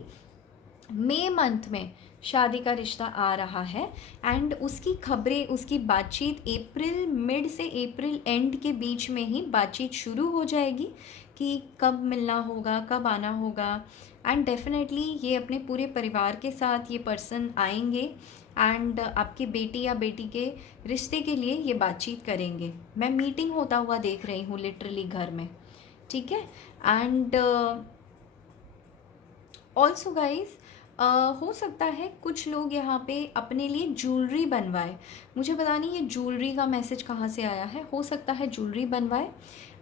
मई मंथ में शादी का रिश्ता आ रहा है एंड उसकी खबरें, उसकी बातचीत अप्रैल मिड से अप्रैल एंड के बीच में ही बातचीत शुरू हो जाएगी कि कब मिलना होगा, कब आना होगा। एंड डेफिनेटली ये अपने पूरे परिवार के साथ ये पर्सन आएंगे एंड आपकी बेटी या बेटी के रिश्ते के लिए ये बातचीत करेंगे। मैं मीटिंग होता हुआ देख रही हूँ लिटरली घर में, ठीक है। एंड ऑल्सो गाइज हो सकता है कुछ लोग यहाँ पे अपने लिए ज्वेलरी बनवाए। मुझे पता नहीं ये ज्वेलरी का मैसेज कहाँ से आया है, हो सकता है ज्वेलरी बनवाए।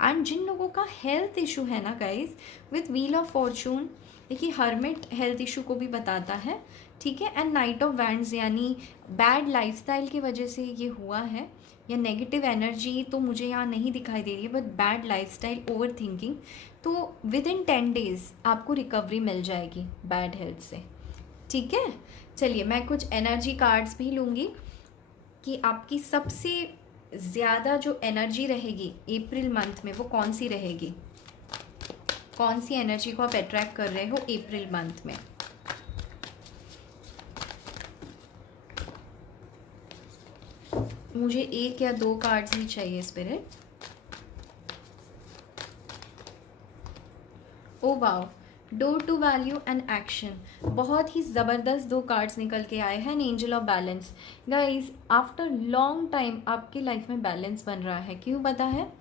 एंड जिन लोगों का हेल्थ इशू है ना guys, with wheel of Fortune, देखिए हर्मिट हेल्थ इशू को भी बताता है, ठीक है। एंड नाइट ऑफ वैंड्स यानी बैड लाइफस्टाइल की वजह से ये हुआ है, या नेगेटिव एनर्जी तो मुझे यहाँ नहीं दिखाई दे रही है, but bad lifestyle, over thinking. तो विद इन 10 डेज आपको रिकवरी मिल जाएगी बैड हेल्थ से, ठीक है। चलिए मैं कुछ एनर्जी कार्ड्स भी लूँगी कि आपकी सबसे ज़्यादा जो एनर्जी रहेगी अप्रैल मंथ में वो कौन सी रहेगी, कौन सी एनर्जी को आप अट्रैक्ट कर रहे हो अप्रैल मंथ में। मुझे 1 या 2 कार्ड्स ही चाहिए spirit. Oh wow, door to value and action, बहुत ही ज़बरदस्त 2 कार्ड्स निकल के आए हैं। Angel of balance, guys after long time आपकी लाइफ में बैलेंस बन रहा है। क्यों पता है,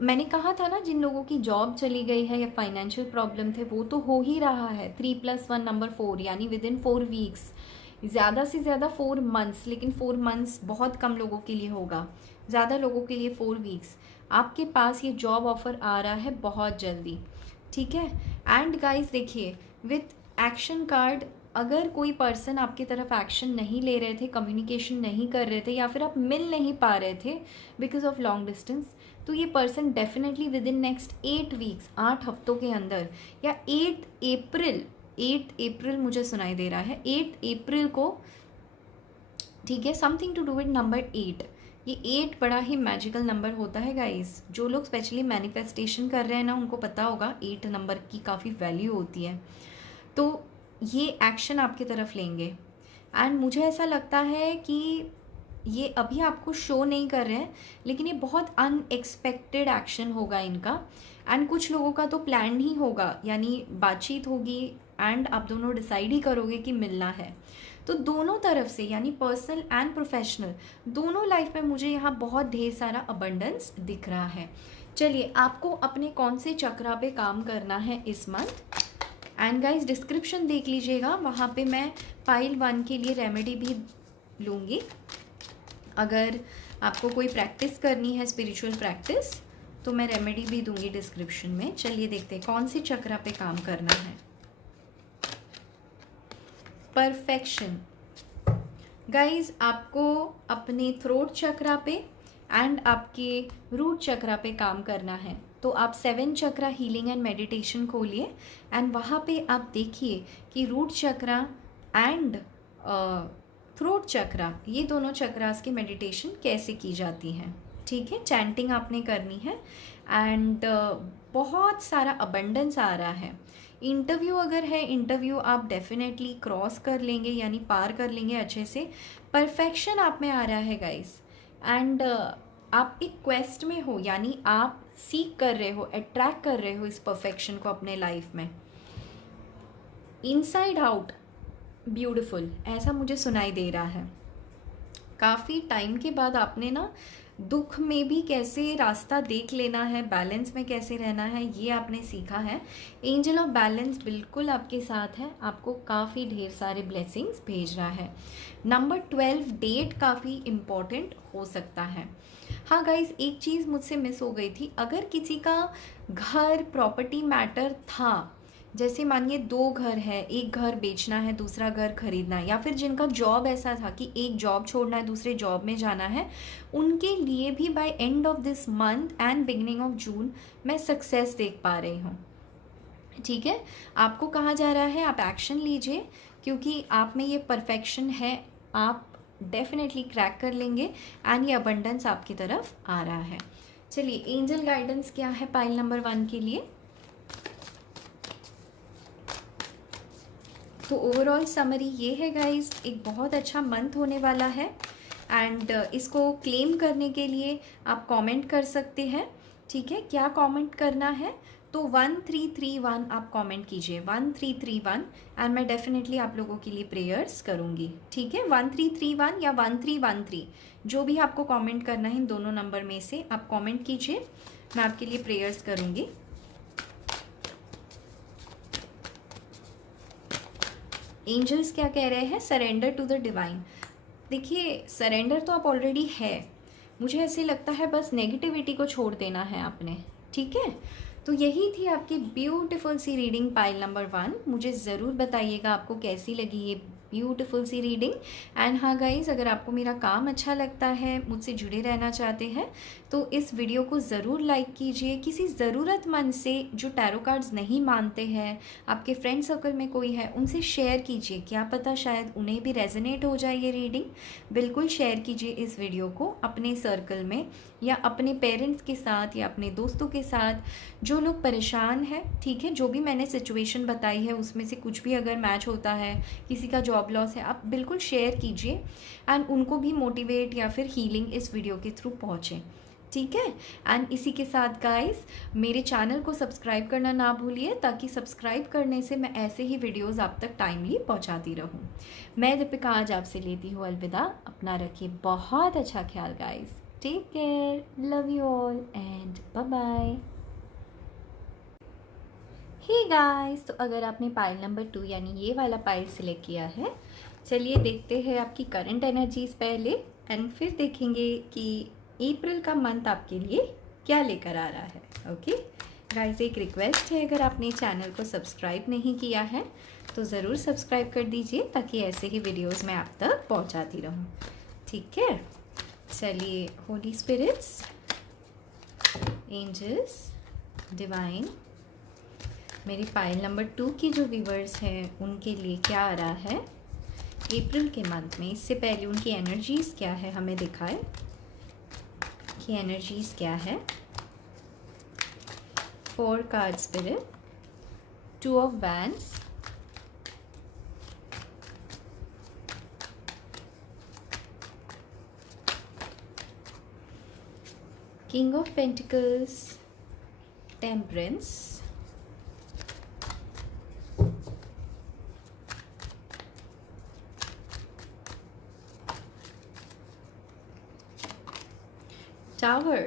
मैंने कहा था ना जिन लोगों की जॉब चली गई है या फाइनेंशियल प्रॉब्लम थे वो तो हो ही रहा है। 3+1 नंबर 4 यानी विद इन 4 वीक्स, ज़्यादा से ज़्यादा 4 मंथ्स, लेकिन 4 मंथ्स बहुत कम लोगों के लिए होगा, ज़्यादा लोगों के लिए 4 वीक्स। आपके पास ये जॉब ऑफर आ रहा है बहुत जल्दी, ठीक है। एंड गाइस देखिए विथ एक्शन कार्ड, अगर कोई पर्सन आपकी तरफ एक्शन नहीं ले रहे थे, कम्युनिकेशन नहीं कर रहे थे, या फिर आप मिल नहीं पा रहे थे बिकॉज ऑफ लॉन्ग डिस्टेंस, तो ये person definitely with in next 8 weeks, 8 हफ्तों के अंदर, या 8 अप्रैल मुझे सुनाई दे रहा है, 8 अप्रैल को, ठीक है। Something to do with number 8। ये 8 बड़ा ही मैजिकल नंबर होता है गाइस। जो लोग स्पेशली मैनिफेस्टेशन कर रहे हैं ना उनको पता होगा 8 नंबर की काफ़ी वैल्यू होती है। तो ये एक्शन आपकी तरफ लेंगे एंड मुझे ऐसा लगता है कि ये अभी आपको शो नहीं कर रहे हैं, लेकिन ये बहुत अनएक्सपेक्टेड एक्शन होगा इनका। एंड कुछ लोगों का तो प्लान ही होगा, यानी बातचीत होगी एंड आप दोनों डिसाइड ही करोगे कि मिलना है। तो दोनों तरफ से यानी पर्सनल एंड प्रोफेशनल दोनों लाइफ में मुझे यहाँ बहुत ढेर सारा अबंडेंस दिख रहा है। चलिए आपको अपने कौन से चक्रा पे काम करना है इस मंथ, एंड गाइस डिस्क्रिप्शन देख लीजिएगा, वहाँ पे मैं पाइल 1 के लिए रेमेडी भी लूँगी। अगर आपको कोई प्रैक्टिस करनी है, स्पिरिचुअल प्रैक्टिस, तो मैं रेमेडी भी दूंगी डिस्क्रिप्शन में। चलिए देखते हैं कौन सी चक्रा पे काम करना है। परफेक्शन, गाइज आपको अपने थ्रोट चक्रा पे एंड आपके रूट चक्रा पे काम करना है। तो आप 7 चक्रा हीलिंग एंड मेडिटेशन खोलिए एंड वहाँ पे आप देखिए कि रूट चक्रा एंड थ्रोट चक्रा, ये दोनों चक्रास की मेडिटेशन कैसे की जाती है, ठीक है। चैंटिंग आपने करनी है एंड बहुत सारा अबंडेंस आ रहा है। इंटरव्यू अगर है, इंटरव्यू आप डेफिनेटली क्रॉस कर लेंगे यानी पार कर लेंगे अच्छे से। परफेक्शन आप में आ रहा है गाइस, एंड आप एक क्वेस्ट में हो, यानी आप सीख कर रहे हो, अट्रैक्ट कर रहे हो इस परफेक्शन को अपने लाइफ में। इनसाइड आउट ब्यूटीफुल, ऐसा मुझे सुनाई दे रहा है। काफ़ी टाइम के बाद आपने ना दुख में भी कैसे रास्ता देख लेना है, बैलेंस में कैसे रहना है, ये आपने सीखा है। एंजल ऑफ बैलेंस बिल्कुल आपके साथ है, आपको काफ़ी ढेर सारे ब्लेसिंग्स भेज रहा है। नंबर 12 डेट काफ़ी इम्पॉर्टेंट हो सकता है। हाँ गाइज एक चीज़ मुझसे मिस हो गई थी, अगर किसी का घर प्रॉपर्टी मैटर था, जैसे मानिए 2 घर है, एक घर बेचना है, दूसरा घर खरीदना है, या फिर जिनका जॉब ऐसा था कि एक जॉब छोड़ना है, दूसरे जॉब में जाना है, उनके लिए भी by end of this month and beginning of June मैं सक्सेस देख पा रही हूँ, ठीक है। आपको कहा जा रहा है आप एक्शन लीजिए, क्योंकि आप में ये परफेक्शन है, आप डेफिनेटली क्रैक कर लेंगे एंड ये अबंडेंस आपकी तरफ आ रहा है। चलिए एंजल गाइडेंस क्या है पाइल नंबर 1 के लिए। तो ओवरऑल समरी ये है गाइस, एक बहुत अच्छा मंथ होने वाला है एंड इसको क्लेम करने के लिए आप कमेंट कर सकते हैं। ठीक है, क्या कमेंट करना है तो 1331 आप कमेंट कीजिए, 1331, एंड मैं डेफिनेटली आप लोगों के लिए प्रेयर्स करूँगी। ठीक है, 1331 या 1313 जो भी आपको कमेंट करना है, इन दोनों नंबर में से आप कमेंट कीजिए, मैं आपके लिए प्रेयर्स करूँगी। एंजल्स क्या कह रहे हैं? Surrender to the divine. देखिए, सरेंडर तो आप ऑलरेडी है, मुझे ऐसे लगता है बस नेगेटिविटी को छोड़ देना है आपने। ठीक है, तो यही थी आपकी ब्यूटीफुल सी रीडिंग पाइल नंबर 1। मुझे ज़रूर बताइएगा आपको कैसी लगी ये ब्यूटीफुल सी रीडिंग। एंड हाँ गाइज़, अगर आपको मेरा काम अच्छा लगता है, मुझसे जुड़े रहना चाहते हैं, तो इस वीडियो को ज़रूर लाइक कीजिए। किसी ज़रूरतमंद से जो टैरो कार्ड्स नहीं मानते हैं, आपके फ्रेंड सर्कल में कोई है, उनसे शेयर कीजिए, क्या पता शायद उन्हें भी रेजोनेट हो जाए ये रीडिंग। बिल्कुल शेयर कीजिए इस वीडियो को अपने सर्कल में, या अपने पेरेंट्स के साथ, या अपने दोस्तों के साथ, जो लोग परेशान हैं। ठीक है, जो भी मैंने सिचुएशन बताई है उसमें से कुछ भी अगर मैच होता है, किसी का जॉब लॉस है, आप बिल्कुल शेयर कीजिए एंड उनको भी मोटिवेट या फिर हीलिंग इस वीडियो के थ्रू पहुँचे। ठीक है, एंड इसी के साथ गाइस, मेरे चैनल को सब्सक्राइब करना ना भूलिए, ताकि सब्सक्राइब करने से मैं ऐसे ही वीडियोस आप तक टाइमली पहुंचाती रहूं। मैं दीपिका आज आपसे लेती हूँ अलविदा। अपना रखिए बहुत अच्छा ख्याल guys. Take care, love you all and bye bye. Hey guys, तो अगर आपने पाइल नंबर 2 यानी ये वाला पाइल सिलेक्ट किया है, चलिए देखते हैं आपकी करंट एनर्जीज पहले, एंड फिर देखेंगे कि अप्रैल का मंथ आपके लिए क्या लेकर आ रहा है। ओके गाइस, एक रिक्वेस्ट है, अगर आपने चैनल को सब्सक्राइब नहीं किया है तो ज़रूर सब्सक्राइब कर दीजिए, ताकि ऐसे ही वीडियोस मैं आप तक पहुंचाती रहूं। ठीक है, चलिए, होली स्पिरिट्स, एंजल्स, डिवाइन, मेरी पाइल नंबर 2 की जो व्यूवर्स हैं उनके लिए क्या आ रहा है अप्रैल के मंथ में। इससे पहले उनकी एनर्जीज़ क्या है हमें दिखाए कि एनर्जीज़ क्या है। 4 card spirit, 2 of wands, king of pentacles, temperance, Tower.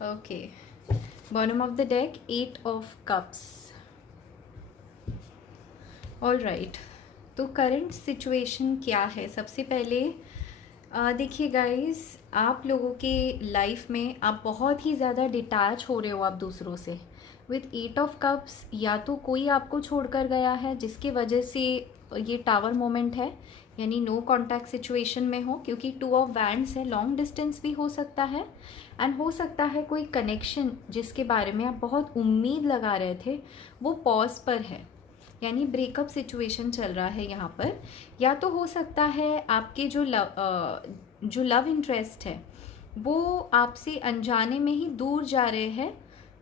Okay. Bottom of the deck, 8 of Cups. All right. तो करंट सिचुएशन क्या है? सबसे पहले देखिए गाइस, आप लोगों के लाइफ में आप बहुत ही ज़्यादा डिटैच हो रहे हो आप दूसरों से। विथ 8 ऑफ कप्स, या तो कोई आपको छोड़कर गया है जिसकी वजह से ये टावर मोमेंट है, यानी नो कॉन्टैक्ट सिचुएशन में हो, क्योंकि 2 ऑफ वैंड्स है, लॉन्ग डिस्टेंस भी हो सकता है, एंड हो सकता है कोई कनेक्शन जिसके बारे में आप बहुत उम्मीद लगा रहे थे वो पॉज पर है, यानी ब्रेकअप सिचुएशन चल रहा है यहाँ पर। या तो हो सकता है आपके जो लव इंटरेस्ट है वो आपसे अनजाने में ही दूर जा रहे हैं,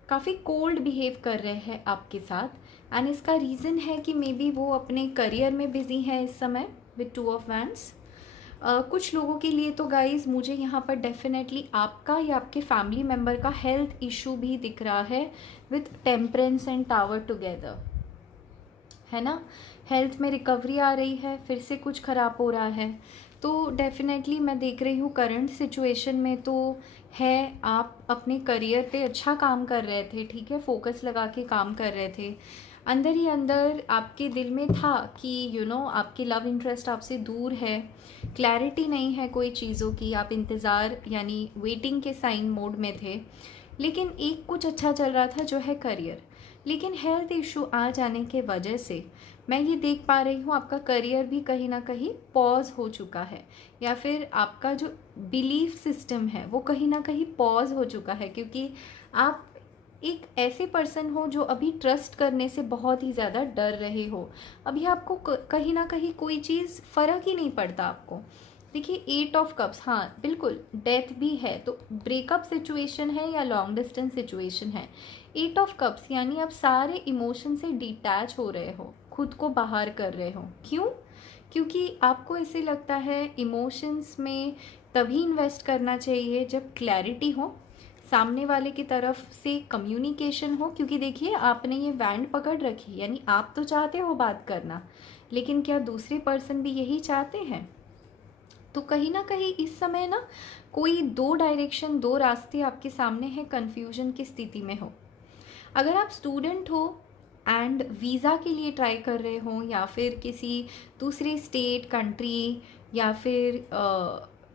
काफ़ी कोल्ड बिहेव कर रहे हैं आपके साथ, एंड इसका रीज़न है कि मे बी वो अपने करियर में बिजी है इस समय विथ 2 ऑफ वैंड्स। कुछ लोगों के लिए तो गाइज मुझे यहाँ पर डेफिनेटली आपका या आपके फैमिली मेम्बर का हेल्थ इशू भी दिख रहा है with temperance and tower together, है ना। हेल्थ में रिकवरी आ रही है, फिर से कुछ ख़राब हो रहा है, तो डेफिनेटली मैं देख रही हूँ करंट सिचुएशन में तो है, आप अपने करियर पे अच्छा काम कर रहे थे, ठीक है, फोकस लगा के काम कर रहे थे, अंदर ही अंदर आपके दिल में था कि आपकी लव इंटरेस्ट आपसे दूर है, क्लैरिटी नहीं है कोई चीज़ों की, आप इंतज़ार यानी वेटिंग के साइन मोड में थे, लेकिन एक कुछ अच्छा चल रहा था जो है करियर। लेकिन हेल्थ इशू आ जाने के वजह से मैं ये देख पा रही हूँ आपका करियर भी कहीं ना कहीं पॉज हो चुका है, या फिर आपका जो बिलीफ सिस्टम है वो कहीं ना कहीं पॉज हो चुका है, क्योंकि आप एक ऐसे पर्सन हो जो अभी ट्रस्ट करने से बहुत ही ज़्यादा डर रहे हो। अभी आपको कहीं ना कहीं कोई चीज़ फ़र्क ही नहीं पड़ता आपको। देखिए 8 ऑफ कप्स, हाँ बिल्कुल डेथ भी है, तो ब्रेकअप सिचुएशन है या लॉन्ग डिस्टेंस सिचुएशन है। 8 ऑफ कप्स यानी आप सारे इमोशन से डिटैच हो रहे हो, खुद को बाहर कर रहे हो। क्यों? क्योंकि आपको ऐसे लगता है इमोशंस में तभी इन्वेस्ट करना चाहिए जब क्लैरिटी हो, सामने वाले की तरफ से कम्युनिकेशन हो। क्योंकि देखिए, आपने ये बैंड पकड़ रखी, यानी आप तो चाहते हो बात करना, लेकिन क्या दूसरे पर्सन भी यही चाहते हैं? तो कहीं ना कहीं इस समय ना कोई दो डायरेक्शन, दो रास्ते आपके सामने हैं, कन्फ्यूजन की स्थिति में हो। अगर आप स्टूडेंट हो एंड वीज़ा के लिए ट्राई कर रहे हो, या फिर किसी दूसरे स्टेट, कंट्री या फिर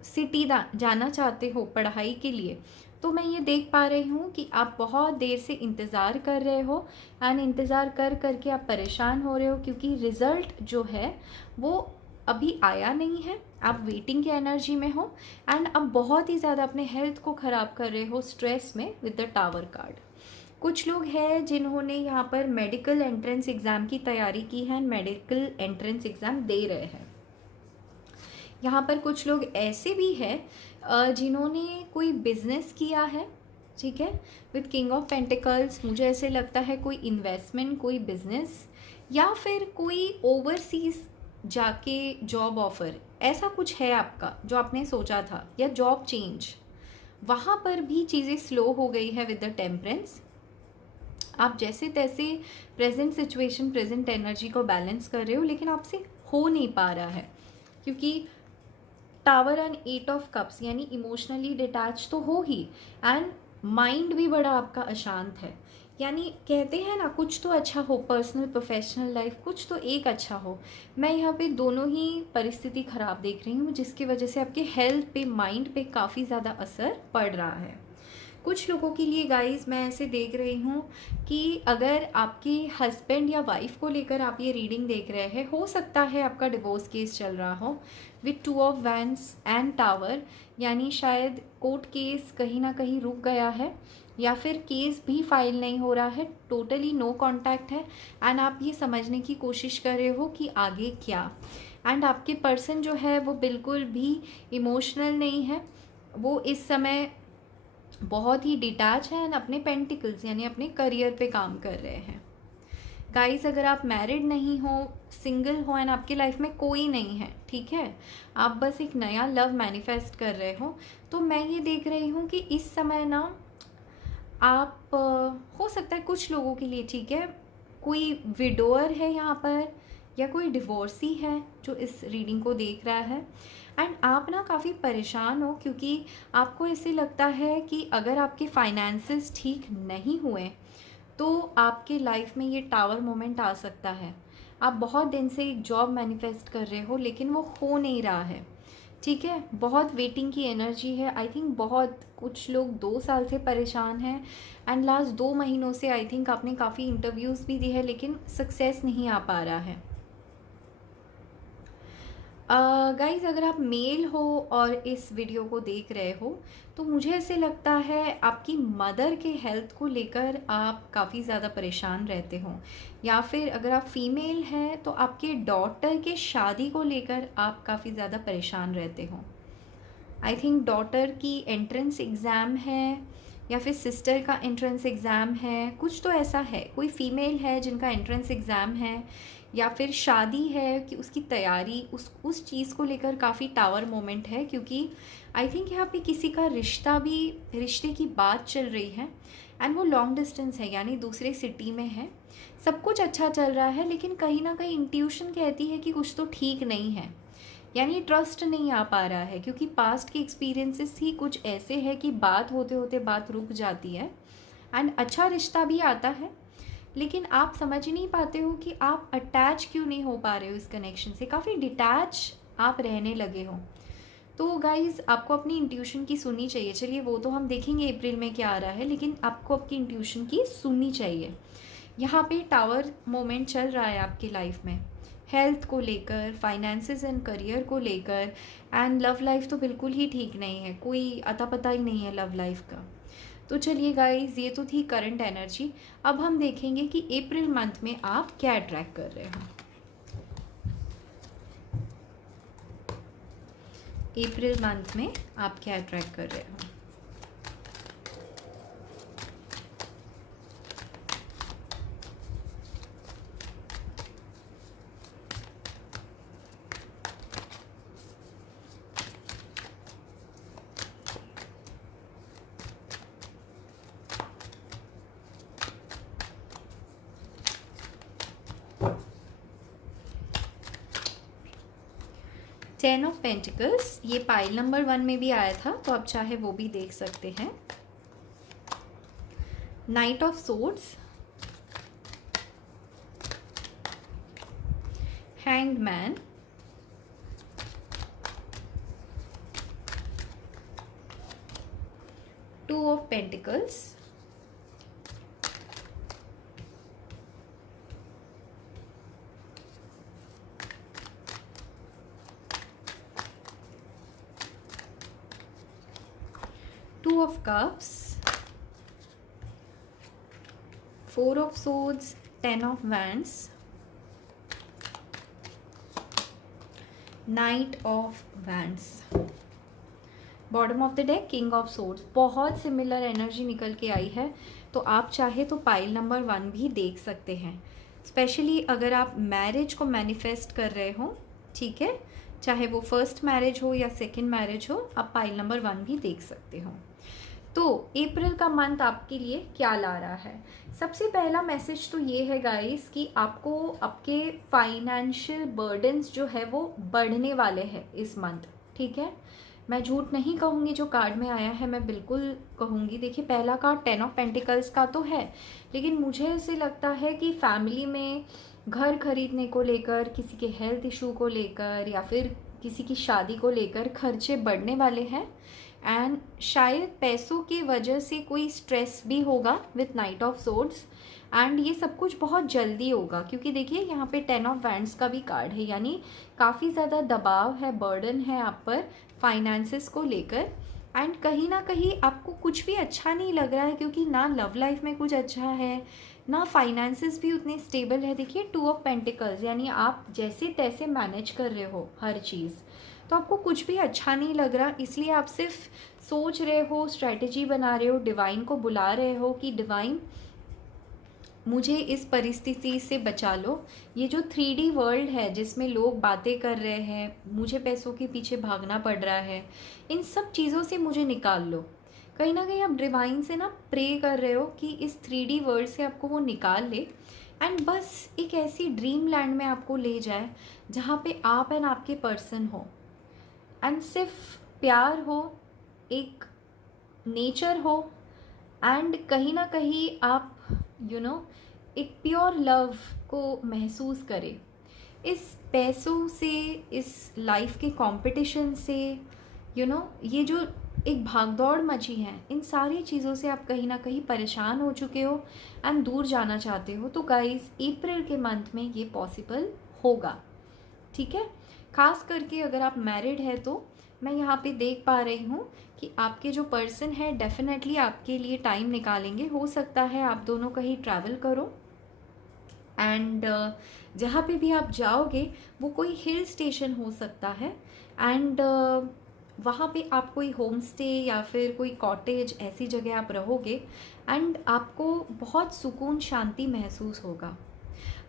सिटी जाना चाहते हो पढ़ाई के लिए, तो मैं ये देख पा रही हूँ कि आप बहुत देर से इंतज़ार कर रहे हो एंड इंतज़ार कर करके आप परेशान हो रहे हो, क्योंकि रिज़ल्ट जो है वो अभी आया नहीं है। आप वेटिंग की एनर्जी में हो एंड अब बहुत ही ज़्यादा अपने हेल्थ को ख़राब कर रहे हो स्ट्रेस में विद द टावर कार्ड। कुछ लोग हैं जिन्होंने यहाँ पर मेडिकल एंट्रेंस एग्ज़ाम की तैयारी की है, मेडिकल एंट्रेंस एग्ज़ाम दे रहे हैं। यहाँ पर कुछ लोग ऐसे भी हैं जिन्होंने कोई बिजनेस किया है, ठीक है, विद किंग ऑफ पेंटिकल्स। मुझे ऐसे लगता है कोई इन्वेस्टमेंट, कोई बिजनेस, या फिर कोई ओवरसीज जाके जॉब ऑफर, ऐसा कुछ है आपका जो आपने सोचा था, या जॉब चेंज। वहाँ पर भी चीज़ें स्लो हो गई है विद द टेम्परेंस। आप जैसे तैसे प्रेजेंट सिचुएशन, प्रेजेंट एनर्जी को बैलेंस कर रहे हो, लेकिन आपसे हो नहीं पा रहा है, क्योंकि टावर एंड 8 ऑफ कप्स, यानी इमोशनली डिटैच तो हो ही, एंड माइंड भी बड़ा आपका अशांत है। यानी कहते हैं ना, कुछ तो अच्छा हो, पर्सनल प्रोफेशनल लाइफ, कुछ तो एक अच्छा हो। मैं यहाँ पे दोनों ही परिस्थिति ख़राब देख रही हूँ, जिसकी वजह से आपके हेल्थ पे, माइंड पे काफ़ी ज़्यादा असर पड़ रहा है। कुछ लोगों के लिए गाइस मैं ऐसे देख रही हूँ कि अगर आपके हस्बैंड या वाइफ को लेकर आप ये रीडिंग देख रहे हैं, हो सकता है आपका डिवोर्स केस चल रहा हो with 2 of wands and tower, यानी शायद कोर्ट केस कहीं ना कहीं रुक गया है, या फिर केस भी फाइल नहीं हो रहा है, टोटली नो कांटेक्ट है, एंड आप ये समझने की कोशिश कर रहे हो कि आगे क्या। एंड आपके पर्सन जो है वो बिल्कुल भी इमोशनल नहीं है, वो इस समय बहुत ही डिटैच है एंड अपने पेंटिकल्स यानी अपने करियर पे काम कर रहे हैं। गाइस, अगर आप मैरिड नहीं हो, सिंगल हो एंड आपकी लाइफ में कोई नहीं है, ठीक है, आप बस एक नया लव मैनिफेस्ट कर रहे हो, तो मैं ये देख रही हूँ कि इस समय ना आप हो सकता है कुछ लोगों के लिए, ठीक है, कोई विडोअर है यहाँ पर, या कोई डिवोर्सी है जो इस रीडिंग को देख रहा है, एंड आप ना काफ़ी परेशान हो, क्योंकि आपको ऐसे लगता है कि अगर आपके फाइनेंसेस ठीक नहीं हुए तो आपके लाइफ में ये टावर मोमेंट आ सकता है। आप बहुत दिन से एक जॉब मैनिफेस्ट कर रहे हो, लेकिन वो हो नहीं रहा है, ठीक है, बहुत वेटिंग की एनर्जी है। आई थिंक बहुत कुछ लोग 2 साल से परेशान हैं, एंड लास्ट 2 महीनों से आई थिंक आपने काफ़ी इंटरव्यूज़ भी दी है, लेकिन सक्सेस नहीं आ पा रहा है। गाइज़, अगर आप मेल हो और इस वीडियो को देख रहे हो, तो मुझे ऐसे लगता है आपकी मदर के हेल्थ को लेकर आप काफ़ी ज़्यादा परेशान रहते हो, या फिर अगर आप फीमेल हैं तो आपके डॉटर के शादी को लेकर आप काफ़ी ज़्यादा परेशान रहते हो। आई थिंक डॉटर की एंट्रेंस एग्ज़ाम है, या फिर सिस्टर का एंट्रेंस एग्ज़ाम है, कुछ तो ऐसा है, कोई फीमेल है जिनका एंट्रेंस एग्ज़ाम है, या फिर शादी है कि उसकी तैयारी, उस चीज़ को लेकर काफ़ी टावर मोमेंट है, क्योंकि आई थिंक यहाँ पे किसी का रिश्ते की बात चल रही है, एंड वो लॉन्ग डिस्टेंस है, यानी दूसरे सिटी में है। सब कुछ अच्छा चल रहा है, लेकिन कहीं ना कहीं इंट्यूशन कहती है कि कुछ तो ठीक नहीं है, यानी ट्रस्ट नहीं आ पा रहा है, क्योंकि पास्ट के एक्सपीरियंसेस ही कुछ ऐसे हैं कि बात होते होते बात रुक जाती है, एंड अच्छा रिश्ता भी आता है, लेकिन आप समझ ही नहीं पाते हो कि आप अटैच क्यों नहीं हो पा रहे हो इस कनेक्शन से, काफ़ी डिटैच आप रहने लगे हो। तो गाइज़, आपको अपनी इंट्यूशन की सुननी चाहिए। चलिए, वो तो हम देखेंगे अप्रैल में क्या आ रहा है, लेकिन आपको आपकी इंट्यूशन की सुननी चाहिए। यहाँ पे टावर मोमेंट चल रहा है आपकी लाइफ में, हेल्थ को लेकर, फाइनेंसेस एंड करियर को लेकर, एंड लव लाइफ तो बिल्कुल ही ठीक नहीं है, कोई अता पता ही नहीं है लव लाइफ का। तो चलिए गाइज, ये तो थी करंट एनर्जी। अब हम देखेंगे कि अप्रैल मंथ में आप क्या अट्रैक्ट कर रहे हो। अप्रैल मंथ में आप क्या अट्रैक्ट कर रहे हो। 10 ऑफ पेंटिकल्स, ये पाइल नंबर 1 में भी आया था, तो आप चाहे वो भी देख सकते हैं। Night of swords, hanged man, two of pentacles, two of cups, 4 of swords, 10 of wands, knight of wands, bottom of the deck king of swords. बहुत सिमिलर एनर्जी निकल के आई है, तो आप चाहे तो पाइल नंबर 1 भी देख सकते हैं। स्पेशली अगर आप मैरिज को मैनिफेस्ट कर रहे हो, ठीक है, चाहे वो फर्स्ट मैरिज हो या सेकंड मैरिज हो, आप पाइल नंबर 1 भी देख सकते हो। तो अप्रैल का मंथ आपके लिए क्या ला रहा है? सबसे पहला मैसेज तो ये है गाइस कि आपको आपके फाइनेंशियल बर्डन्स जो है वो बढ़ने वाले हैं इस मंथ, ठीक है। मैं झूठ नहीं कहूँगी, जो कार्ड में आया है मैं बिल्कुल कहूँगी। देखिए, पहला कार्ड 10 ऑफ पेंटिकल्स का तो है, लेकिन मुझे ऐसे लगता है कि फैमिली में घर खरीदने को लेकर, किसी के हेल्थ इशू को लेकर या फिर किसी की शादी को लेकर खर्चे बढ़ने वाले हैं। एंड शायद पैसों की वजह से कोई स्ट्रेस भी होगा with night of swords. And ये सब कुछ बहुत जल्दी होगा, क्योंकि देखिए यहाँ पे 10 ऑफ वैंड्स का भी कार्ड है, यानी काफ़ी ज़्यादा दबाव है, बर्डन है आप पर फाइनेंसेस को लेकर। एंड कहीं ना कहीं आपको कुछ भी अच्छा नहीं लग रहा है, क्योंकि ना लव लाइफ में कुछ अच्छा है, ना फाइनेंसेस भी उतने स्टेबल है। देखिए 2 ऑफ पेंटिकल्स, यानी आप जैसे तैसे मैनेज कर रहे हो हर चीज़, तो आपको कुछ भी अच्छा नहीं लग रहा, इसलिए आप सिर्फ सोच रहे हो, स्ट्रैटेजी बना रहे हो, डिवाइन को बुला रहे हो कि डिवाइन मुझे इस परिस्थिति से बचा लो। ये जो 3D वर्ल्ड है जिसमें लोग बातें कर रहे हैं, मुझे पैसों के पीछे भागना पड़ रहा है, इन सब चीज़ों से मुझे निकाल लो। कहीं ना कहीं आप डिवाइन से ना प्रे कर रहे हो कि इस 3D वर्ल्ड से आपको वो निकाल ले एंड बस एक ऐसी ड्रीम लैंड में आपको ले जाए जहाँ पे आप एंड आपके पर्सन हो एंड सिर्फ प्यार हो, एक नेचर हो एंड कहीं ना कहीं आप एक प्योर लव को महसूस करें। इस पैसों से, इस लाइफ के कंपटीशन से, ये जो एक भागदौड़ मची है, इन सारी चीज़ों से आप कहीं ना कहीं परेशान हो चुके हो एंड दूर जाना चाहते हो। तो गाइस, अप्रैल के मंथ में ये पॉसिबल होगा, ठीक है। खास करके अगर आप मैरिड है तो मैं यहाँ पे देख पा रही हूँ कि आपके जो पर्सन है डेफिनेटली आपके लिए टाइम निकालेंगे। हो सकता है आप दोनों कहीं ट्रैवल करो एंड जहाँ पे भी आप जाओगे वो कोई हिल स्टेशन हो सकता है एंड वहाँ पे आप कोई होम स्टे या फिर कोई कॉटेज, ऐसी जगह आप रहोगे एंड आपको बहुत सुकून, शांति महसूस होगा।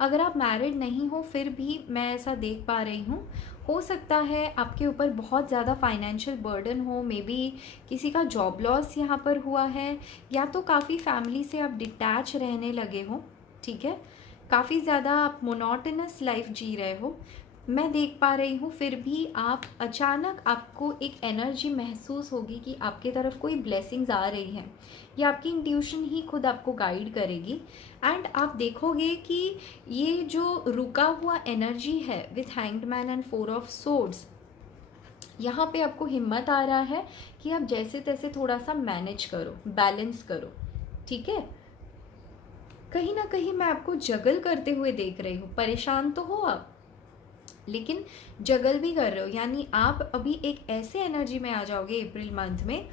अगर आप मैरिड नहीं हो फिर भी मैं ऐसा देख पा रही हूँ, हो सकता है आपके ऊपर बहुत ज़्यादा फाइनेंशियल बर्डन हो, मे बी किसी का जॉब लॉस यहाँ पर हुआ है, या तो काफ़ी फैमिली से आप डिटैच रहने लगे हो, ठीक है, काफ़ी ज़्यादा आप मोनोटोनस लाइफ जी रहे हो, मैं देख पा रही हूँ। फिर भी आप अचानक आपको एक एनर्जी महसूस होगी कि आपके तरफ कोई ब्लेसिंग्स आ रही हैं, या आपकी इंट्यूशन ही खुद आपको गाइड करेगी एंड आप देखोगे कि ये जो रुका हुआ एनर्जी है with hanged man and 4 of swords, यहाँ पे आपको हिम्मत आ रहा है कि आप जैसे तैसे थोड़ा सा मैनेज करो, बैलेंस करो, ठीक है। कहीं ना कहीं मैं आपको जगल करते हुए देख रही हूँ। परेशान तो हो आप, लेकिन जगल भी कर रहे हो, यानी आप अभी एक ऐसे एनर्जी में आ जाओगे अप्रैल मंथ में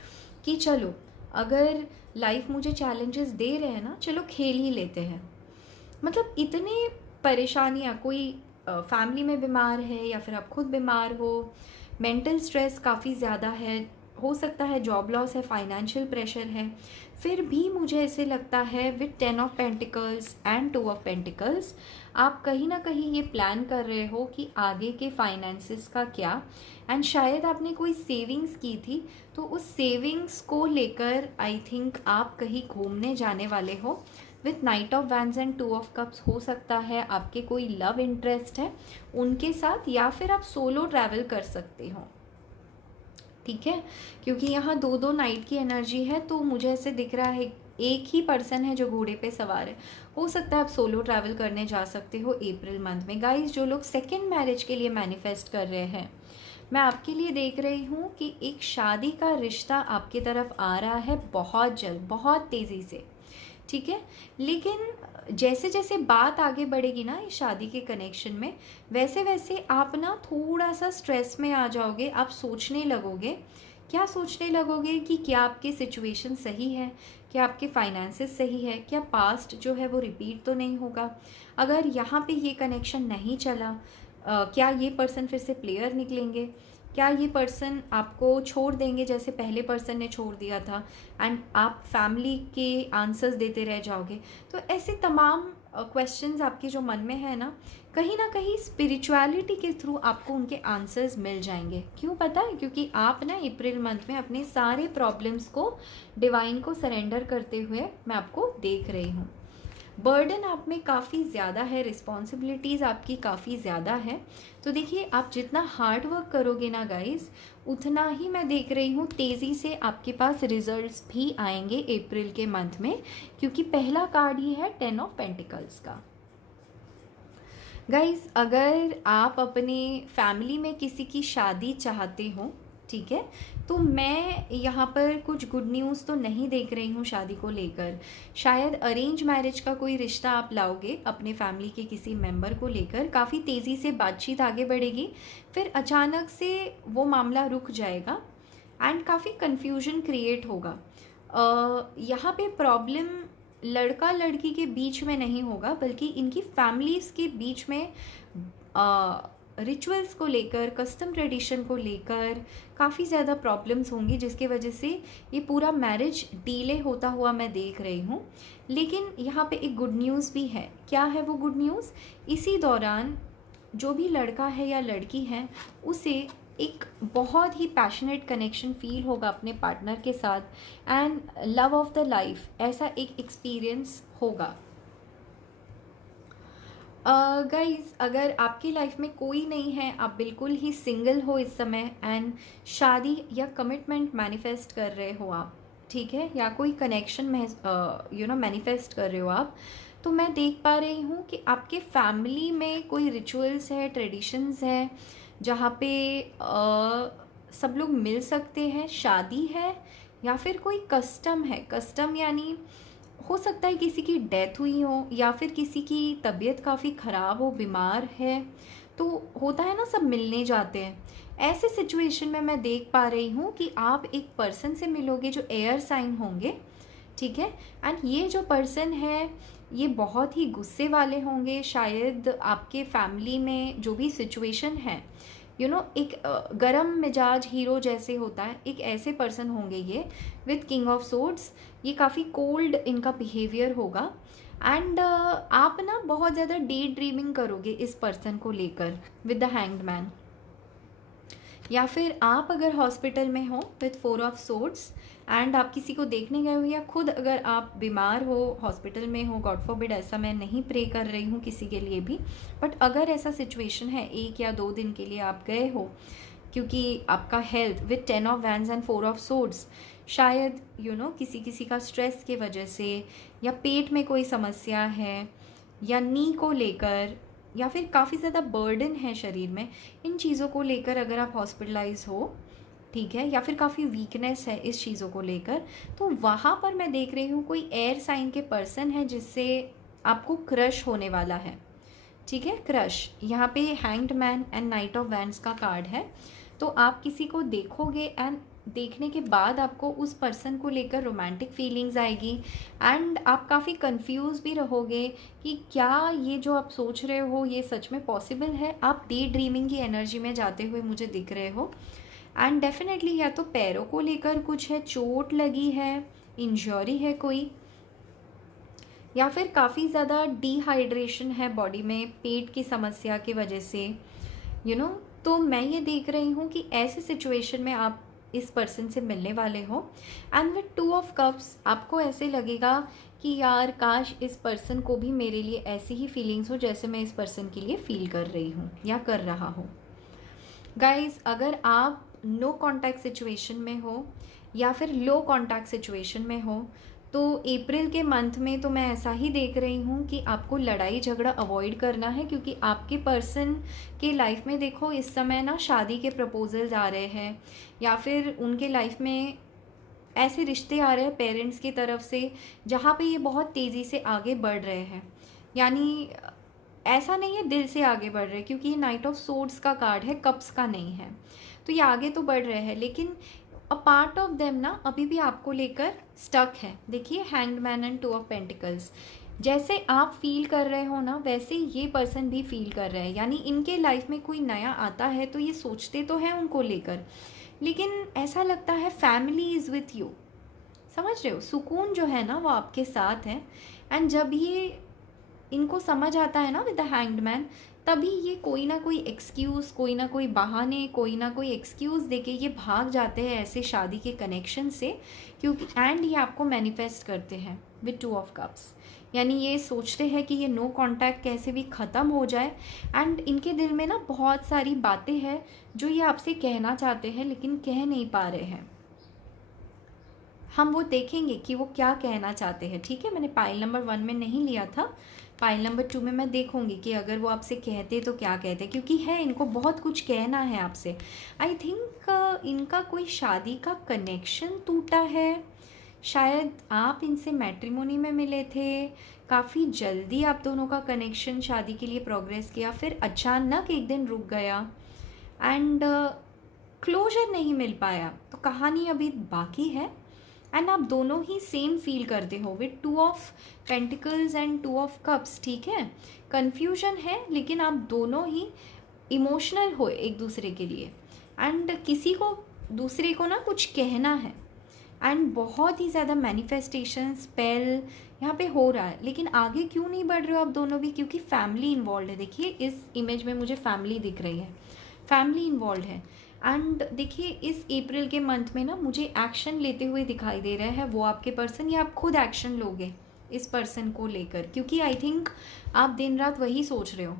कि चलो, अगर लाइफ मुझे चैलेंजेस दे रहे हैं ना, चलो खेल ही लेते हैं। मतलब इतने परेशानियाँ, कोई फैमिली में बीमार है या फिर आप खुद बीमार हो, मेंटल स्ट्रेस काफ़ी ज़्यादा है, हो सकता है जॉब लॉस है, फाइनेंशियल प्रेशर है, फिर भी मुझे ऐसे लगता है with 10 of pentacles and 2 of pentacles आप कहीं ना कहीं ये प्लान कर रहे हो कि आगे के फाइनेंसेस का क्या, एंड शायद आपने कोई सेविंग्स की थी, तो उस सेविंग्स को लेकर आई थिंक आप कहीं घूमने जाने वाले हो, with night of wands and two of cups हो सकता है आपके कोई लव इंटरेस्ट है उनके साथ, या फिर आप सोलो ट्रैवल कर सकते हो, ठीक है। क्योंकि यहाँ दो दो नाइट की एनर्जी है, तो मुझे ऐसे दिख रहा है एक ही पर्सन है जो घोड़े पे सवार है। हो सकता है आप सोलो ट्रैवल करने जा सकते हो अप्रैल मंथ में। गाइस, जो लोग सेकंड मैरिज के लिए मैनिफेस्ट कर रहे हैं, मैं आपके लिए देख रही हूँ कि एक शादी का रिश्ता आपकी तरफ आ रहा है बहुत जल्द, बहुत तेज़ी से, ठीक है। लेकिन जैसे जैसे बात आगे बढ़ेगी ना इस शादी के कनेक्शन में, वैसे वैसे आप ना थोड़ा सा स्ट्रेस में आ जाओगे। आप सोचने लगोगे, क्या सोचने लगोगे कि क्या आपकी सिचुएशन सही है, क्या आपके फाइनेंसेस सही है, क्या पास्ट जो है वो रिपीट तो नहीं होगा। अगर यहाँ पे ये कनेक्शन नहीं चला, क्या ये पर्सन फिर से प्लेयर निकलेंगे, क्या ये पर्सन आपको छोड़ देंगे जैसे पहले पर्सन ने छोड़ दिया था, एंड आप फैमिली के आंसर्स देते रह जाओगे। तो ऐसे तमाम क्वेश्चंस आपके जो मन में है ना कहीं स्पिरिचुअलिटी के थ्रू आपको उनके आंसर्स मिल जाएंगे। क्यों पता है? क्योंकि आप ना अप्रैल मंथ में अपने सारे प्रॉब्लम्स को डिवाइन को सरेंडर करते हुए मैं आपको देख रही हूँ। बर्डन आप में काफ़ी ज़्यादा है, रिस्पॉन्सिबिलिटीज़ आपकी काफ़ी ज़्यादा है। तो देखिए, आप जितना हार्ड वर्क करोगे ना गाइस, उतना ही मैं देख रही हूँ तेज़ी से आपके पास रिजल्ट्स भी आएंगे अप्रैल के मंथ में, क्योंकि पहला कार्ड ही है 10 ऑफ पेंटिकल्स का। गाइस, अगर आप अपने फैमिली में किसी की शादी चाहते हो, ठीक है, तो मैं यहाँ पर कुछ गुड न्यूज़ तो नहीं देख रही हूँ शादी को लेकर। शायद अरेंज मैरिज का कोई रिश्ता आप लाओगे अपने फैमिली के किसी मेंबर को लेकर, काफ़ी तेज़ी से बातचीत आगे बढ़ेगी, फिर अचानक से वो मामला रुक जाएगा एंड काफ़ी कन्फ्यूजन क्रिएट होगा। यहाँ पे प्रॉब्लम लड़का लड़की के बीच में नहीं होगा, बल्कि इनकी फैमिलीज़ के बीच में रिचुअल्स को लेकर, कस्टम ट्रेडिशन को लेकर काफ़ी ज़्यादा प्रॉब्लम्स होंगी, जिसकी वजह से ये पूरा मैरिज डिले होता हुआ मैं देख रही हूँ। लेकिन यहाँ पे एक गुड न्यूज़ भी है। क्या है वो गुड न्यूज़? इसी दौरान जो भी लड़का है या लड़की है, उसे एक बहुत ही पैशनेट कनेक्शन फील होगा अपने पार्टनर के साथ, and love of the life ऐसा एक एक्सपीरियंस होगा। गाइस, अगर आपकी लाइफ में कोई नहीं है, आप बिल्कुल ही सिंगल हो इस समय एंड शादी या कमिटमेंट मैनिफेस्ट कर रहे हो आप, ठीक है, या कोई कनेक्शन में मैनिफेस्ट कर रहे हो आप, तो मैं देख पा रही हूँ कि आपके फैमिली में कोई रिचुअल्स है, ट्रेडिशंस है, जहाँ पे सब लोग मिल सकते हैं, शादी है, या फिर कोई कस्टम है। कस्टम यानी हो सकता है किसी की डेथ हुई हो, या फिर किसी की तबीयत काफ़ी ख़राब हो, बीमार है, तो होता है ना, सब मिलने जाते हैं। ऐसे सिचुएशन में मैं देख पा रही हूँ कि आप एक पर्सन से मिलोगे जो एयर साइन होंगे, ठीक है, एंड ये जो पर्सन है ये बहुत ही गुस्से वाले होंगे। शायद आपके फैमिली में जो भी सिचुएशन है, एक गरम मिजाज हीरो जैसे होता है, एक ऐसे पर्सन होंगे ये विथ किंग ऑफ सोर्ड्स। ये काफ़ी कोल्ड इनका बिहेवियर होगा, एंड आप ना बहुत ज़्यादा डे ड्रीमिंग करोगे इस पर्सन को लेकर विद द हैंग्ड मैन। या फिर आप अगर हॉस्पिटल में हो विथ 4 ऑफ सोर्ड्स एंड आप किसी को देखने गए हो, या खुद अगर आप बीमार हो, हॉस्पिटल में हो, गॉड फॉरबिड, ऐसा मैं नहीं प्रे कर रही हूँ किसी के लिए भी, बट अगर ऐसा सिचुएशन है 1 या 2 दिन के लिए आप गए हो, क्योंकि आपका health with 10 of wands and 4 of swords, शायद किसी का स्ट्रेस की वजह से, या पेट में कोई समस्या है, या नी को लेकर, या फिर काफ़ी ज़्यादा बर्डन है शरीर में, इन चीज़ों को लेकर अगर आप हॉस्पिटलाइज हो, ठीक है, या फिर काफ़ी वीकनेस है इस चीज़ों को लेकर, तो वहाँ पर मैं देख रही हूँ कोई एयर साइन के पर्सन है जिससे आपको क्रश होने वाला है, ठीक है, क्रश। यहाँ पे hanged man and night of wands का कार्ड है। तो आप किसी को देखोगे एंड देखने के बाद आपको उस पर्सन को लेकर रोमांटिक फीलिंग्स आएगी, एंड आप काफ़ी कंफ्यूज भी रहोगे कि क्या ये जो आप सोच रहे हो ये सच में पॉसिबल है। आप डे ड्रीमिंग की एनर्जी में जाते हुए मुझे दिख रहे हो, एंड डेफिनेटली या तो पैरों को लेकर कुछ है, चोट लगी है, इंजरी है कोई, या फिर काफ़ी ज़्यादा डिहाइड्रेशन है बॉडी में पेट की समस्या की वजह से, तो मैं ये देख रही हूँ कि ऐसे सिचुएशन में आप इस पर्सन से मिलने वाले हो। एंड विद 2 ऑफ कप्स आपको ऐसे लगेगा कि यार काश इस पर्सन को भी मेरे लिए ऐसी ही फीलिंग्स हो जैसे मैं इस पर्सन के लिए फील कर रही हूँ या कर रहा हूँ। गाइज, अगर आप नो कांटेक्ट सिचुएशन में हो या फिर लो कांटेक्ट सिचुएशन में हो तो अप्रैल के मंथ में तो मैं ऐसा ही देख रही हूँ कि आपको लड़ाई झगड़ा अवॉइड करना है, क्योंकि आपके पर्सन के लाइफ में देखो इस समय ना शादी के प्रपोजल्स आ रहे हैं या फिर उनके लाइफ में ऐसे रिश्ते आ रहे हैं पेरेंट्स की तरफ से जहाँ पे ये बहुत तेज़ी से आगे बढ़ रहे हैं। यानी ऐसा नहीं है दिल से आगे बढ़ रहे, क्योंकि ये नाइट ऑफ सोर्ड्स का कार्ड है, कप्स का नहीं है। तो ये आगे तो बढ़ रहे हैं लेकिन अ पार्ट ऑफ देम ना अभी भी आपको लेकर स्टक है। देखिए hanged man and two of pentacles, जैसे आप फील कर रहे हो ना वैसे ये पर्सन भी फील कर रहे हैं। यानी इनके लाइफ में कोई नया आता है तो ये सोचते तो हैं उनको लेकर, लेकिन ऐसा लगता है फैमिली इज़ विथ यू, समझ रहे हो, सुकून जो है ना वो आपके साथ है। एंड जब ये इनको समझ आता है ना विद द हैंग्ड मैन, तभी ये कोई ना कोई एक्सक्यूज़, कोई ना कोई बहाने, कोई ना कोई एक्सक्यूज़ देके ये भाग जाते हैं ऐसे शादी के कनेक्शन से, क्योंकि एंड ये आपको मैनिफेस्ट करते हैं विद टू ऑफ कप्स। यानी ये सोचते हैं कि ये नो कांटेक्ट कैसे भी ख़त्म हो जाए। एंड इनके दिल में ना बहुत सारी बातें हैं जो ये आपसे कहना चाहते हैं लेकिन कह नहीं पा रहे हैं। हम वो देखेंगे कि वो क्या कहना चाहते हैं। ठीक है, मैंने पाइल नंबर 1 में नहीं लिया था, पाइल नंबर 2 में मैं देखूंगी कि अगर वो आपसे कहते तो क्या कहते, क्योंकि है इनको बहुत कुछ कहना है आपसे। आई थिंक इनका कोई शादी का कनेक्शन टूटा है, शायद आप इनसे मैट्रिमोनी में मिले थे, काफ़ी जल्दी आप दोनों का कनेक्शन शादी के लिए प्रोग्रेस किया, फिर अचानक एक दिन रुक गया एंड क्लोजर नहीं मिल पाया। तो कहानी अभी बाकी है एंड आप दोनों ही सेम फील करते हो with two of pentacles and two of cups. ठीक है, कन्फ्यूजन है लेकिन आप दोनों ही इमोशनल हो एक दूसरे के लिए एंड किसी को दूसरे को ना कुछ कहना है एंड बहुत ही ज़्यादा मैनिफेस्टेशन स्पेल यहाँ पे हो रहा है। लेकिन आगे क्यों नहीं बढ़ रहे हो आप दोनों भी, क्योंकि फैमिली इन्वॉल्व है। देखिए इस इमेज में मुझे फैमिली दिख रही है, फैमिली इन्वॉल्व है। एंड देखिए इस अप्रैल के मंथ में ना मुझे एक्शन लेते हुए दिखाई दे रहा है वो आपके पर्सन, या आप खुद एक्शन लोगे इस पर्सन को लेकर, क्योंकि आई थिंक आप दिन रात वही सोच रहे हो।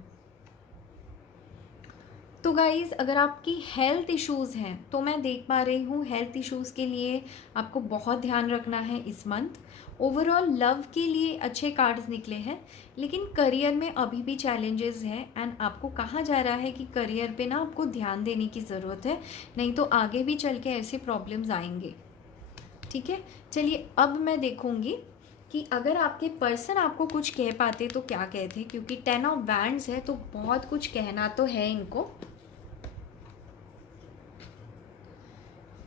तो गाइज़, अगर आपकी हेल्थ इश्यूज़ हैं तो मैं देख पा रही हूँ हेल्थ इश्यूज़ के लिए आपको बहुत ध्यान रखना है इस मंथ। ओवरऑल लव के लिए अच्छे कार्ड्स निकले हैं, लेकिन करियर में अभी भी चैलेंजेस हैं एंड आपको कहा जा रहा है कि करियर पे ना आपको ध्यान देने की ज़रूरत है, नहीं तो आगे भी चल के ऐसे प्रॉब्लम्स आएंगे। ठीक है, चलिए अब मैं देखूँगी कि अगर आपके पर्सन आपको कुछ कह पाते तो क्या कहते, क्योंकि 10 ऑफ वैंड्स है तो बहुत कुछ कहना तो है इनको।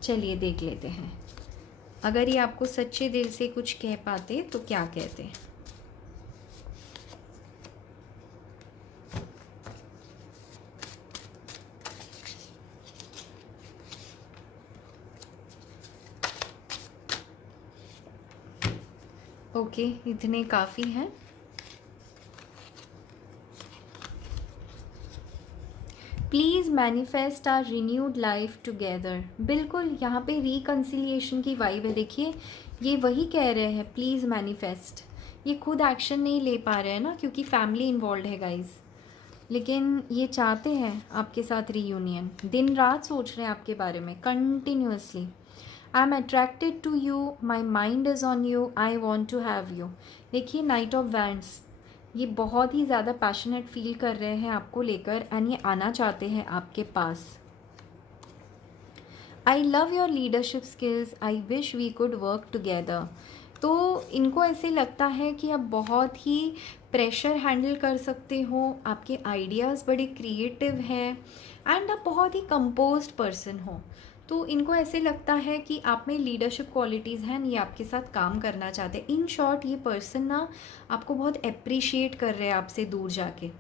चलिए देख लेते हैं, अगर ये आपको सच्चे दिल से कुछ कह पाते तो क्या कहते हैं। ओके, इतने काफ़ी हैं। Please manifest our renewed life together. बिल्कुल यहाँ पे रिकन्सिलिएशन की वाइब है। देखिए ये वही कह रहे हैं प्लीज़ मैनिफेस्ट। ये खुद एक्शन नहीं ले पा रहे हैं ना, क्योंकि फैमिली इन्वॉल्व है गाइज, लेकिन ये चाहते हैं आपके साथ रीयूनियन। दिन रात सोच रहे हैं आपके बारे में continuously. I am attracted to you, my mind is on you, I want to have you. देखिए नाइट ऑफ वैंड्स, ये बहुत ही ज़्यादा पैशनेट फील कर रहे हैं आपको लेकर एंड ये आना चाहते हैं आपके पास। I love your leadership skills, I wish we could work together. तो इनको ऐसे लगता है कि आप बहुत ही प्रेशर हैंडल कर सकते हो, आपके आइडियाज़ बड़े क्रिएटिव हैं एंड आप बहुत ही कंपोज्ड पर्सन हो। तो इनको ऐसे लगता है कि आप में लीडरशिप क्वालिटीज़ हैं, ये आपके साथ काम करना चाहते हैं। इन शॉर्ट ये पर्सन ना आपको बहुत अप्रिशिएट कर रहे हैं आपसे दूर जाके।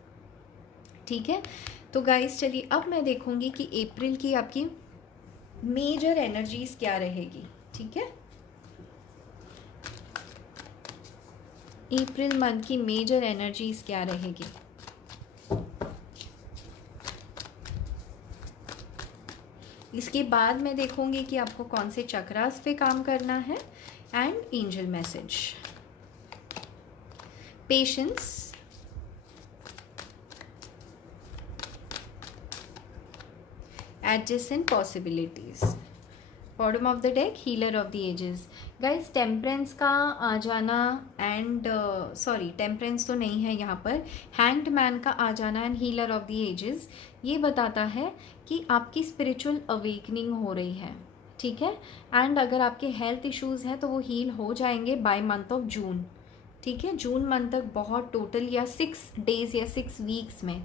ठीक है, तो गाइस चलिए अब मैं देखूंगी कि अप्रैल की आपकी मेजर एनर्जीज क्या रहेगी। ठीक है, अप्रैल मंथ की मेजर एनर्जीज क्या रहेगी। इसके बाद मैं देखूंगी कि आपको कौन से चक्रास पे काम करना है and angel message. Patience, adjacent possibilities, bottom of the deck healer of the ages. Guys temperance का आ जाना एंड टेम्परेंस तो नहीं है यहाँ पर, हैंग्ड मैन का आ जाना and healer of the ages ये बताता है कि आपकी स्पिरिचुअल अवेकनिंग हो रही है, ठीक है। एंड अगर आपके हेल्थ इश्यूज हैं तो वो हील हो जाएंगे बाय मंथ ऑफ जून, ठीक है। जून मंथ तक बहुत टोटल या 6 डेज या 6 वीक्स में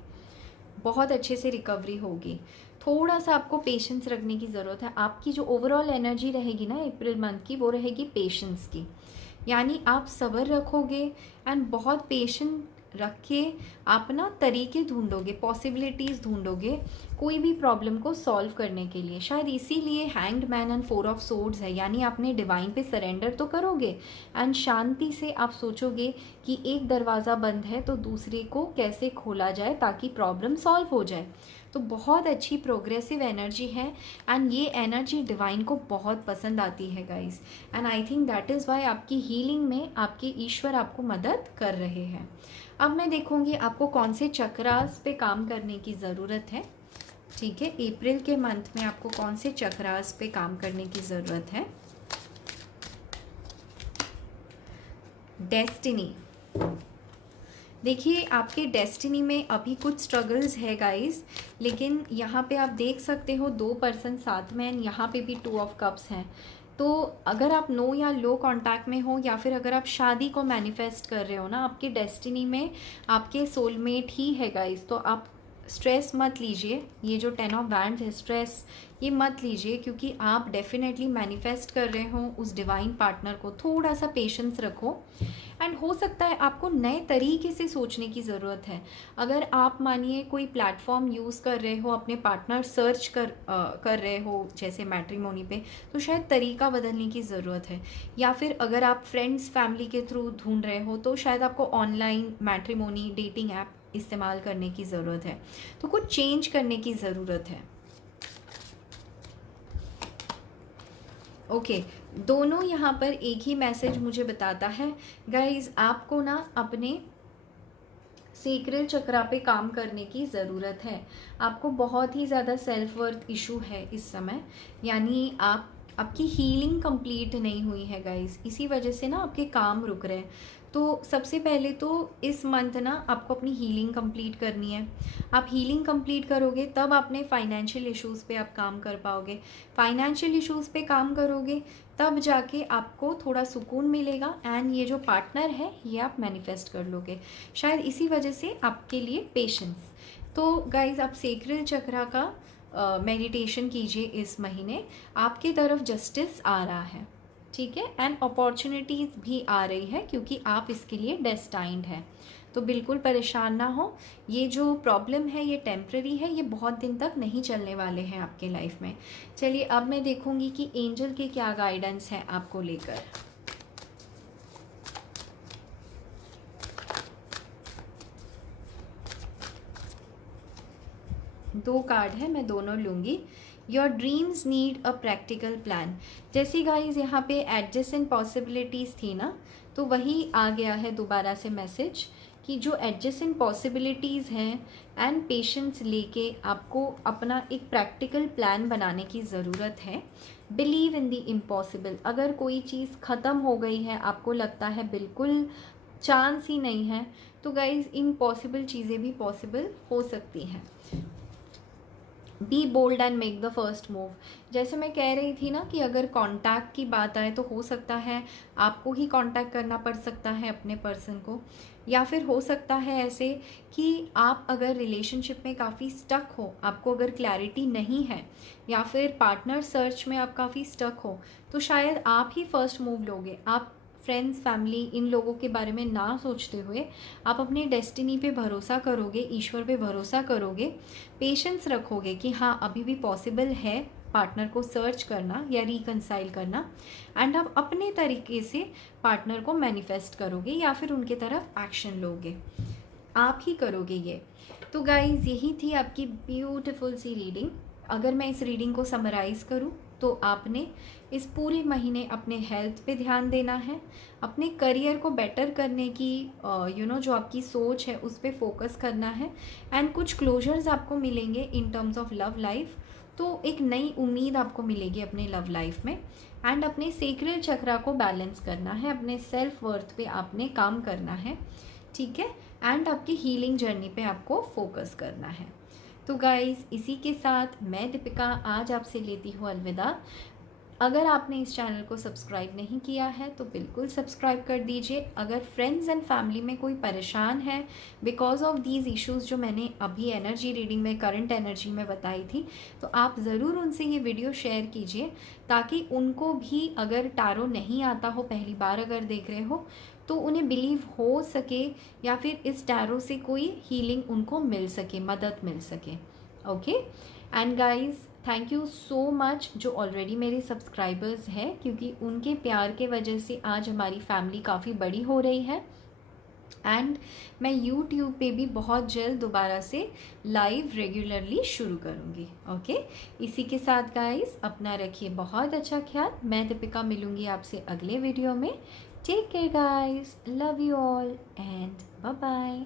बहुत अच्छे से रिकवरी होगी। थोड़ा सा आपको पेशेंस रखने की ज़रूरत है। आपकी जो ओवरऑल एनर्जी रहेगी ना अप्रैल मंथ की, वो रहेगी पेशेंस की, यानी आप सब्र रखोगे एंड बहुत पेशेंस रख के आप ना तरीके ढूंढोगे, पॉसिबिलिटीज़ ढूंढोगे कोई भी प्रॉब्लम को सॉल्व करने के लिए। शायद इसीलिए hanged man and 4 of swords है, यानी आपने डिवाइन पे सरेंडर तो करोगे एंड शांति से आप सोचोगे कि एक दरवाज़ा बंद है तो दूसरे को कैसे खोला जाए ताकि प्रॉब्लम सॉल्व हो जाए। तो बहुत अच्छी प्रोग्रेसिव एनर्जी है एंड ये एनर्जी डिवाइन को बहुत पसंद आती है guys, and I think that is why आपकी हीलिंग में आपके ईश्वर आपको मदद कर रहे हैं। अब मैं देखूंगी आपको कौन से चक्रास पे काम करने की ज़रूरत है, ठीक है। अप्रैल के मंथ में आपको कौन से चक्रास पे काम करने की ज़रूरत है। डेस्टिनी, देखिए आपके डेस्टिनी में अभी कुछ स्ट्रगल्स है गाइस, लेकिन यहाँ पे आप देख सकते हो 2 पर्सन साथ में, यहाँ पे भी 2 ऑफ कप्स हैं। तो अगर आप नो या लो कांटेक्ट में हो या फिर अगर आप शादी को मैनिफेस्ट कर रहे हो ना, आपके डेस्टिनी में आपके सोलमेट ही है गाइस, तो आप स्ट्रेस मत लीजिए। ये जो 10 ऑफ वैंड्स है, स्ट्रेस ये मत लीजिए, क्योंकि आप डेफिनेटली मैनिफेस्ट कर रहे हो उस डिवाइन पार्टनर को। थोड़ा सा पेशेंस रखो एंड हो सकता है आपको नए तरीके से सोचने की ज़रूरत है। अगर आप मानिए कोई प्लेटफॉर्म यूज़ कर रहे हो, अपने पार्टनर सर्च कर रहे हो जैसे मैट्रिमोनी पे, तो शायद तरीका बदलने की ज़रूरत है। या फिर अगर आप फ्रेंड्स फैमिली के थ्रू ढूंढ रहे हो तो शायद आपको ऑनलाइन मैट्रिमोनी डेटिंग ऐप इस्तेमाल करने की ज़रूरत है। तो कुछ चेंज करने की ज़रूरत है। ओके दोनों यहाँ पर एक ही मैसेज मुझे बताता है गाइज, आपको ना अपने सेक्रेल चक्रा पे काम करने की ज़रूरत है। आपको बहुत ही ज़्यादा सेल्फ वर्थ इशू है इस समय, यानी आपकी हीलिंग कंप्लीट नहीं हुई है गाइज, इसी वजह से ना आपके काम रुक रहे हैं। तो सबसे पहले तो इस मंथ ना आपको अपनी हीलिंग कंप्लीट करनी है। आप हीलिंग कंप्लीट करोगे तब अपने फाइनेंशियल इश्यूज़ पे आप काम कर पाओगे। फाइनेंशियल इश्यूज़ पे काम करोगे तब जाके आपको थोड़ा सुकून मिलेगा एंड ये जो पार्टनर है ये आप मैनिफेस्ट कर लोगे। शायद इसी वजह से आपके लिए पेशेंस। तो गाइज आप सेक्रेल चक्रा का मेडिटेशन कीजिए इस महीने, आपकी तरफ जस्टिस आ रहा है, ठीक है, एंड अपॉर्चुनिटीज़ भी आ रही है क्योंकि आप इसके लिए डेस्टाइंड है। तो बिल्कुल परेशान ना हो, ये जो प्रॉब्लम है ये टेम्प्रेरी है, ये बहुत दिन तक नहीं चलने वाले हैं आपके लाइफ में। चलिए अब मैं देखूंगी कि एंजल के क्या गाइडेंस है आपको लेकर। दो कार्ड है, मैं दोनों लूँगी। Your dreams need a practical plan. जैसी गाइज यहाँ पे एडजेसेंट पॉसिबिलिटीज़ थी ना, तो वही आ गया है दोबारा से मैसेज कि जो एडजेसेंट पॉसिबिलिटीज़ हैं एंड पेशेंस लेके आपको अपना एक प्रैक्टिकल प्लान बनाने की ज़रूरत है। Believe in the impossible. अगर कोई चीज़ ख़त्म हो गई है, आपको लगता है बिल्कुल चांस ही नहीं है, तो गाइज इम्पॉसिबल चीज़ें भी पॉसिबल हो सकती हैं। Be bold and make the first move. जैसे मैं कह रही थी ना कि अगर कांटेक्ट की बात आए तो हो सकता है आपको ही कांटेक्ट करना पड़ सकता है अपने पर्सन को, या फिर हो सकता है ऐसे कि आप अगर रिलेशनशिप में काफ़ी स्टक हो, आपको अगर क्लैरिटी नहीं है, या फिर पार्टनर सर्च में आप काफ़ी स्टक हो, तो शायद आप ही फर्स्ट मूव लोगे। आप फ्रेंड्स फैमिली इन लोगों के बारे में ना सोचते हुए आप अपने डेस्टिनी पे भरोसा करोगे, ईश्वर पे भरोसा करोगे, पेशेंस रखोगे कि हाँ अभी भी पॉसिबल है पार्टनर को सर्च करना या रिकंसाइल करना, एंड आप अपने तरीके से पार्टनर को मैनिफेस्ट करोगे या फिर उनके तरफ एक्शन लोगे। आप ही करोगे ये। तो गाइज यही थी आपकी ब्यूटीफुल सी रीडिंग। अगर मैं इस रीडिंग को समराइज़ करूँ तो आपने इस पूरे महीने अपने हेल्थ पे ध्यान देना है, अपने करियर को बेटर करने की जो आपकी सोच है उस पर फोकस करना है। एंड कुछ क्लोजर्स आपको मिलेंगे in terms of love life, तो एक नई उम्मीद आपको मिलेगी अपने लव लाइफ में। एंड अपने सेक्रेड चक्रा को बैलेंस करना है, अपने सेल्फ वर्थ पे आपने काम करना है, ठीक है। एंड आपकी हीलिंग जर्नी पे आपको फोकस करना है। तो गाइस, इसी के साथ मैं दीपिका आज आपसे लेती हूँ अलविदा। अगर आपने इस चैनल को सब्सक्राइब नहीं किया है तो बिल्कुल सब्सक्राइब कर दीजिए। अगर फ्रेंड्स एंड फैमिली में कोई परेशान है बिकॉज ऑफ दीज इश्यूज़ जो मैंने अभी एनर्जी रीडिंग में, करंट एनर्जी में बताई थी, तो आप ज़रूर उनसे ये वीडियो शेयर कीजिए, ताकि उनको भी, अगर टैरो नहीं आता हो, पहली बार अगर देख रहे हो, तो उन्हें बिलीव हो सके या फिर इस टैरो से कोई हीलिंग उनको मिल सके, मदद मिल सके। Okay and guys, thank you so much जो ऑलरेडी मेरे सब्सक्राइबर्स हैं, क्योंकि उनके प्यार के वजह से आज हमारी फैमिली काफ़ी बड़ी हो रही है। एंड मैं यूट्यूब पे भी बहुत जल्द दोबारा से लाइव रेगुलरली शुरू करूँगी। ओके, इसी के साथ गाइस, अपना रखिए बहुत अच्छा ख्याल। मैं दीपिका मिलूँगी आपसे अगले वीडियो में। Take care guys, love you all and bye bye.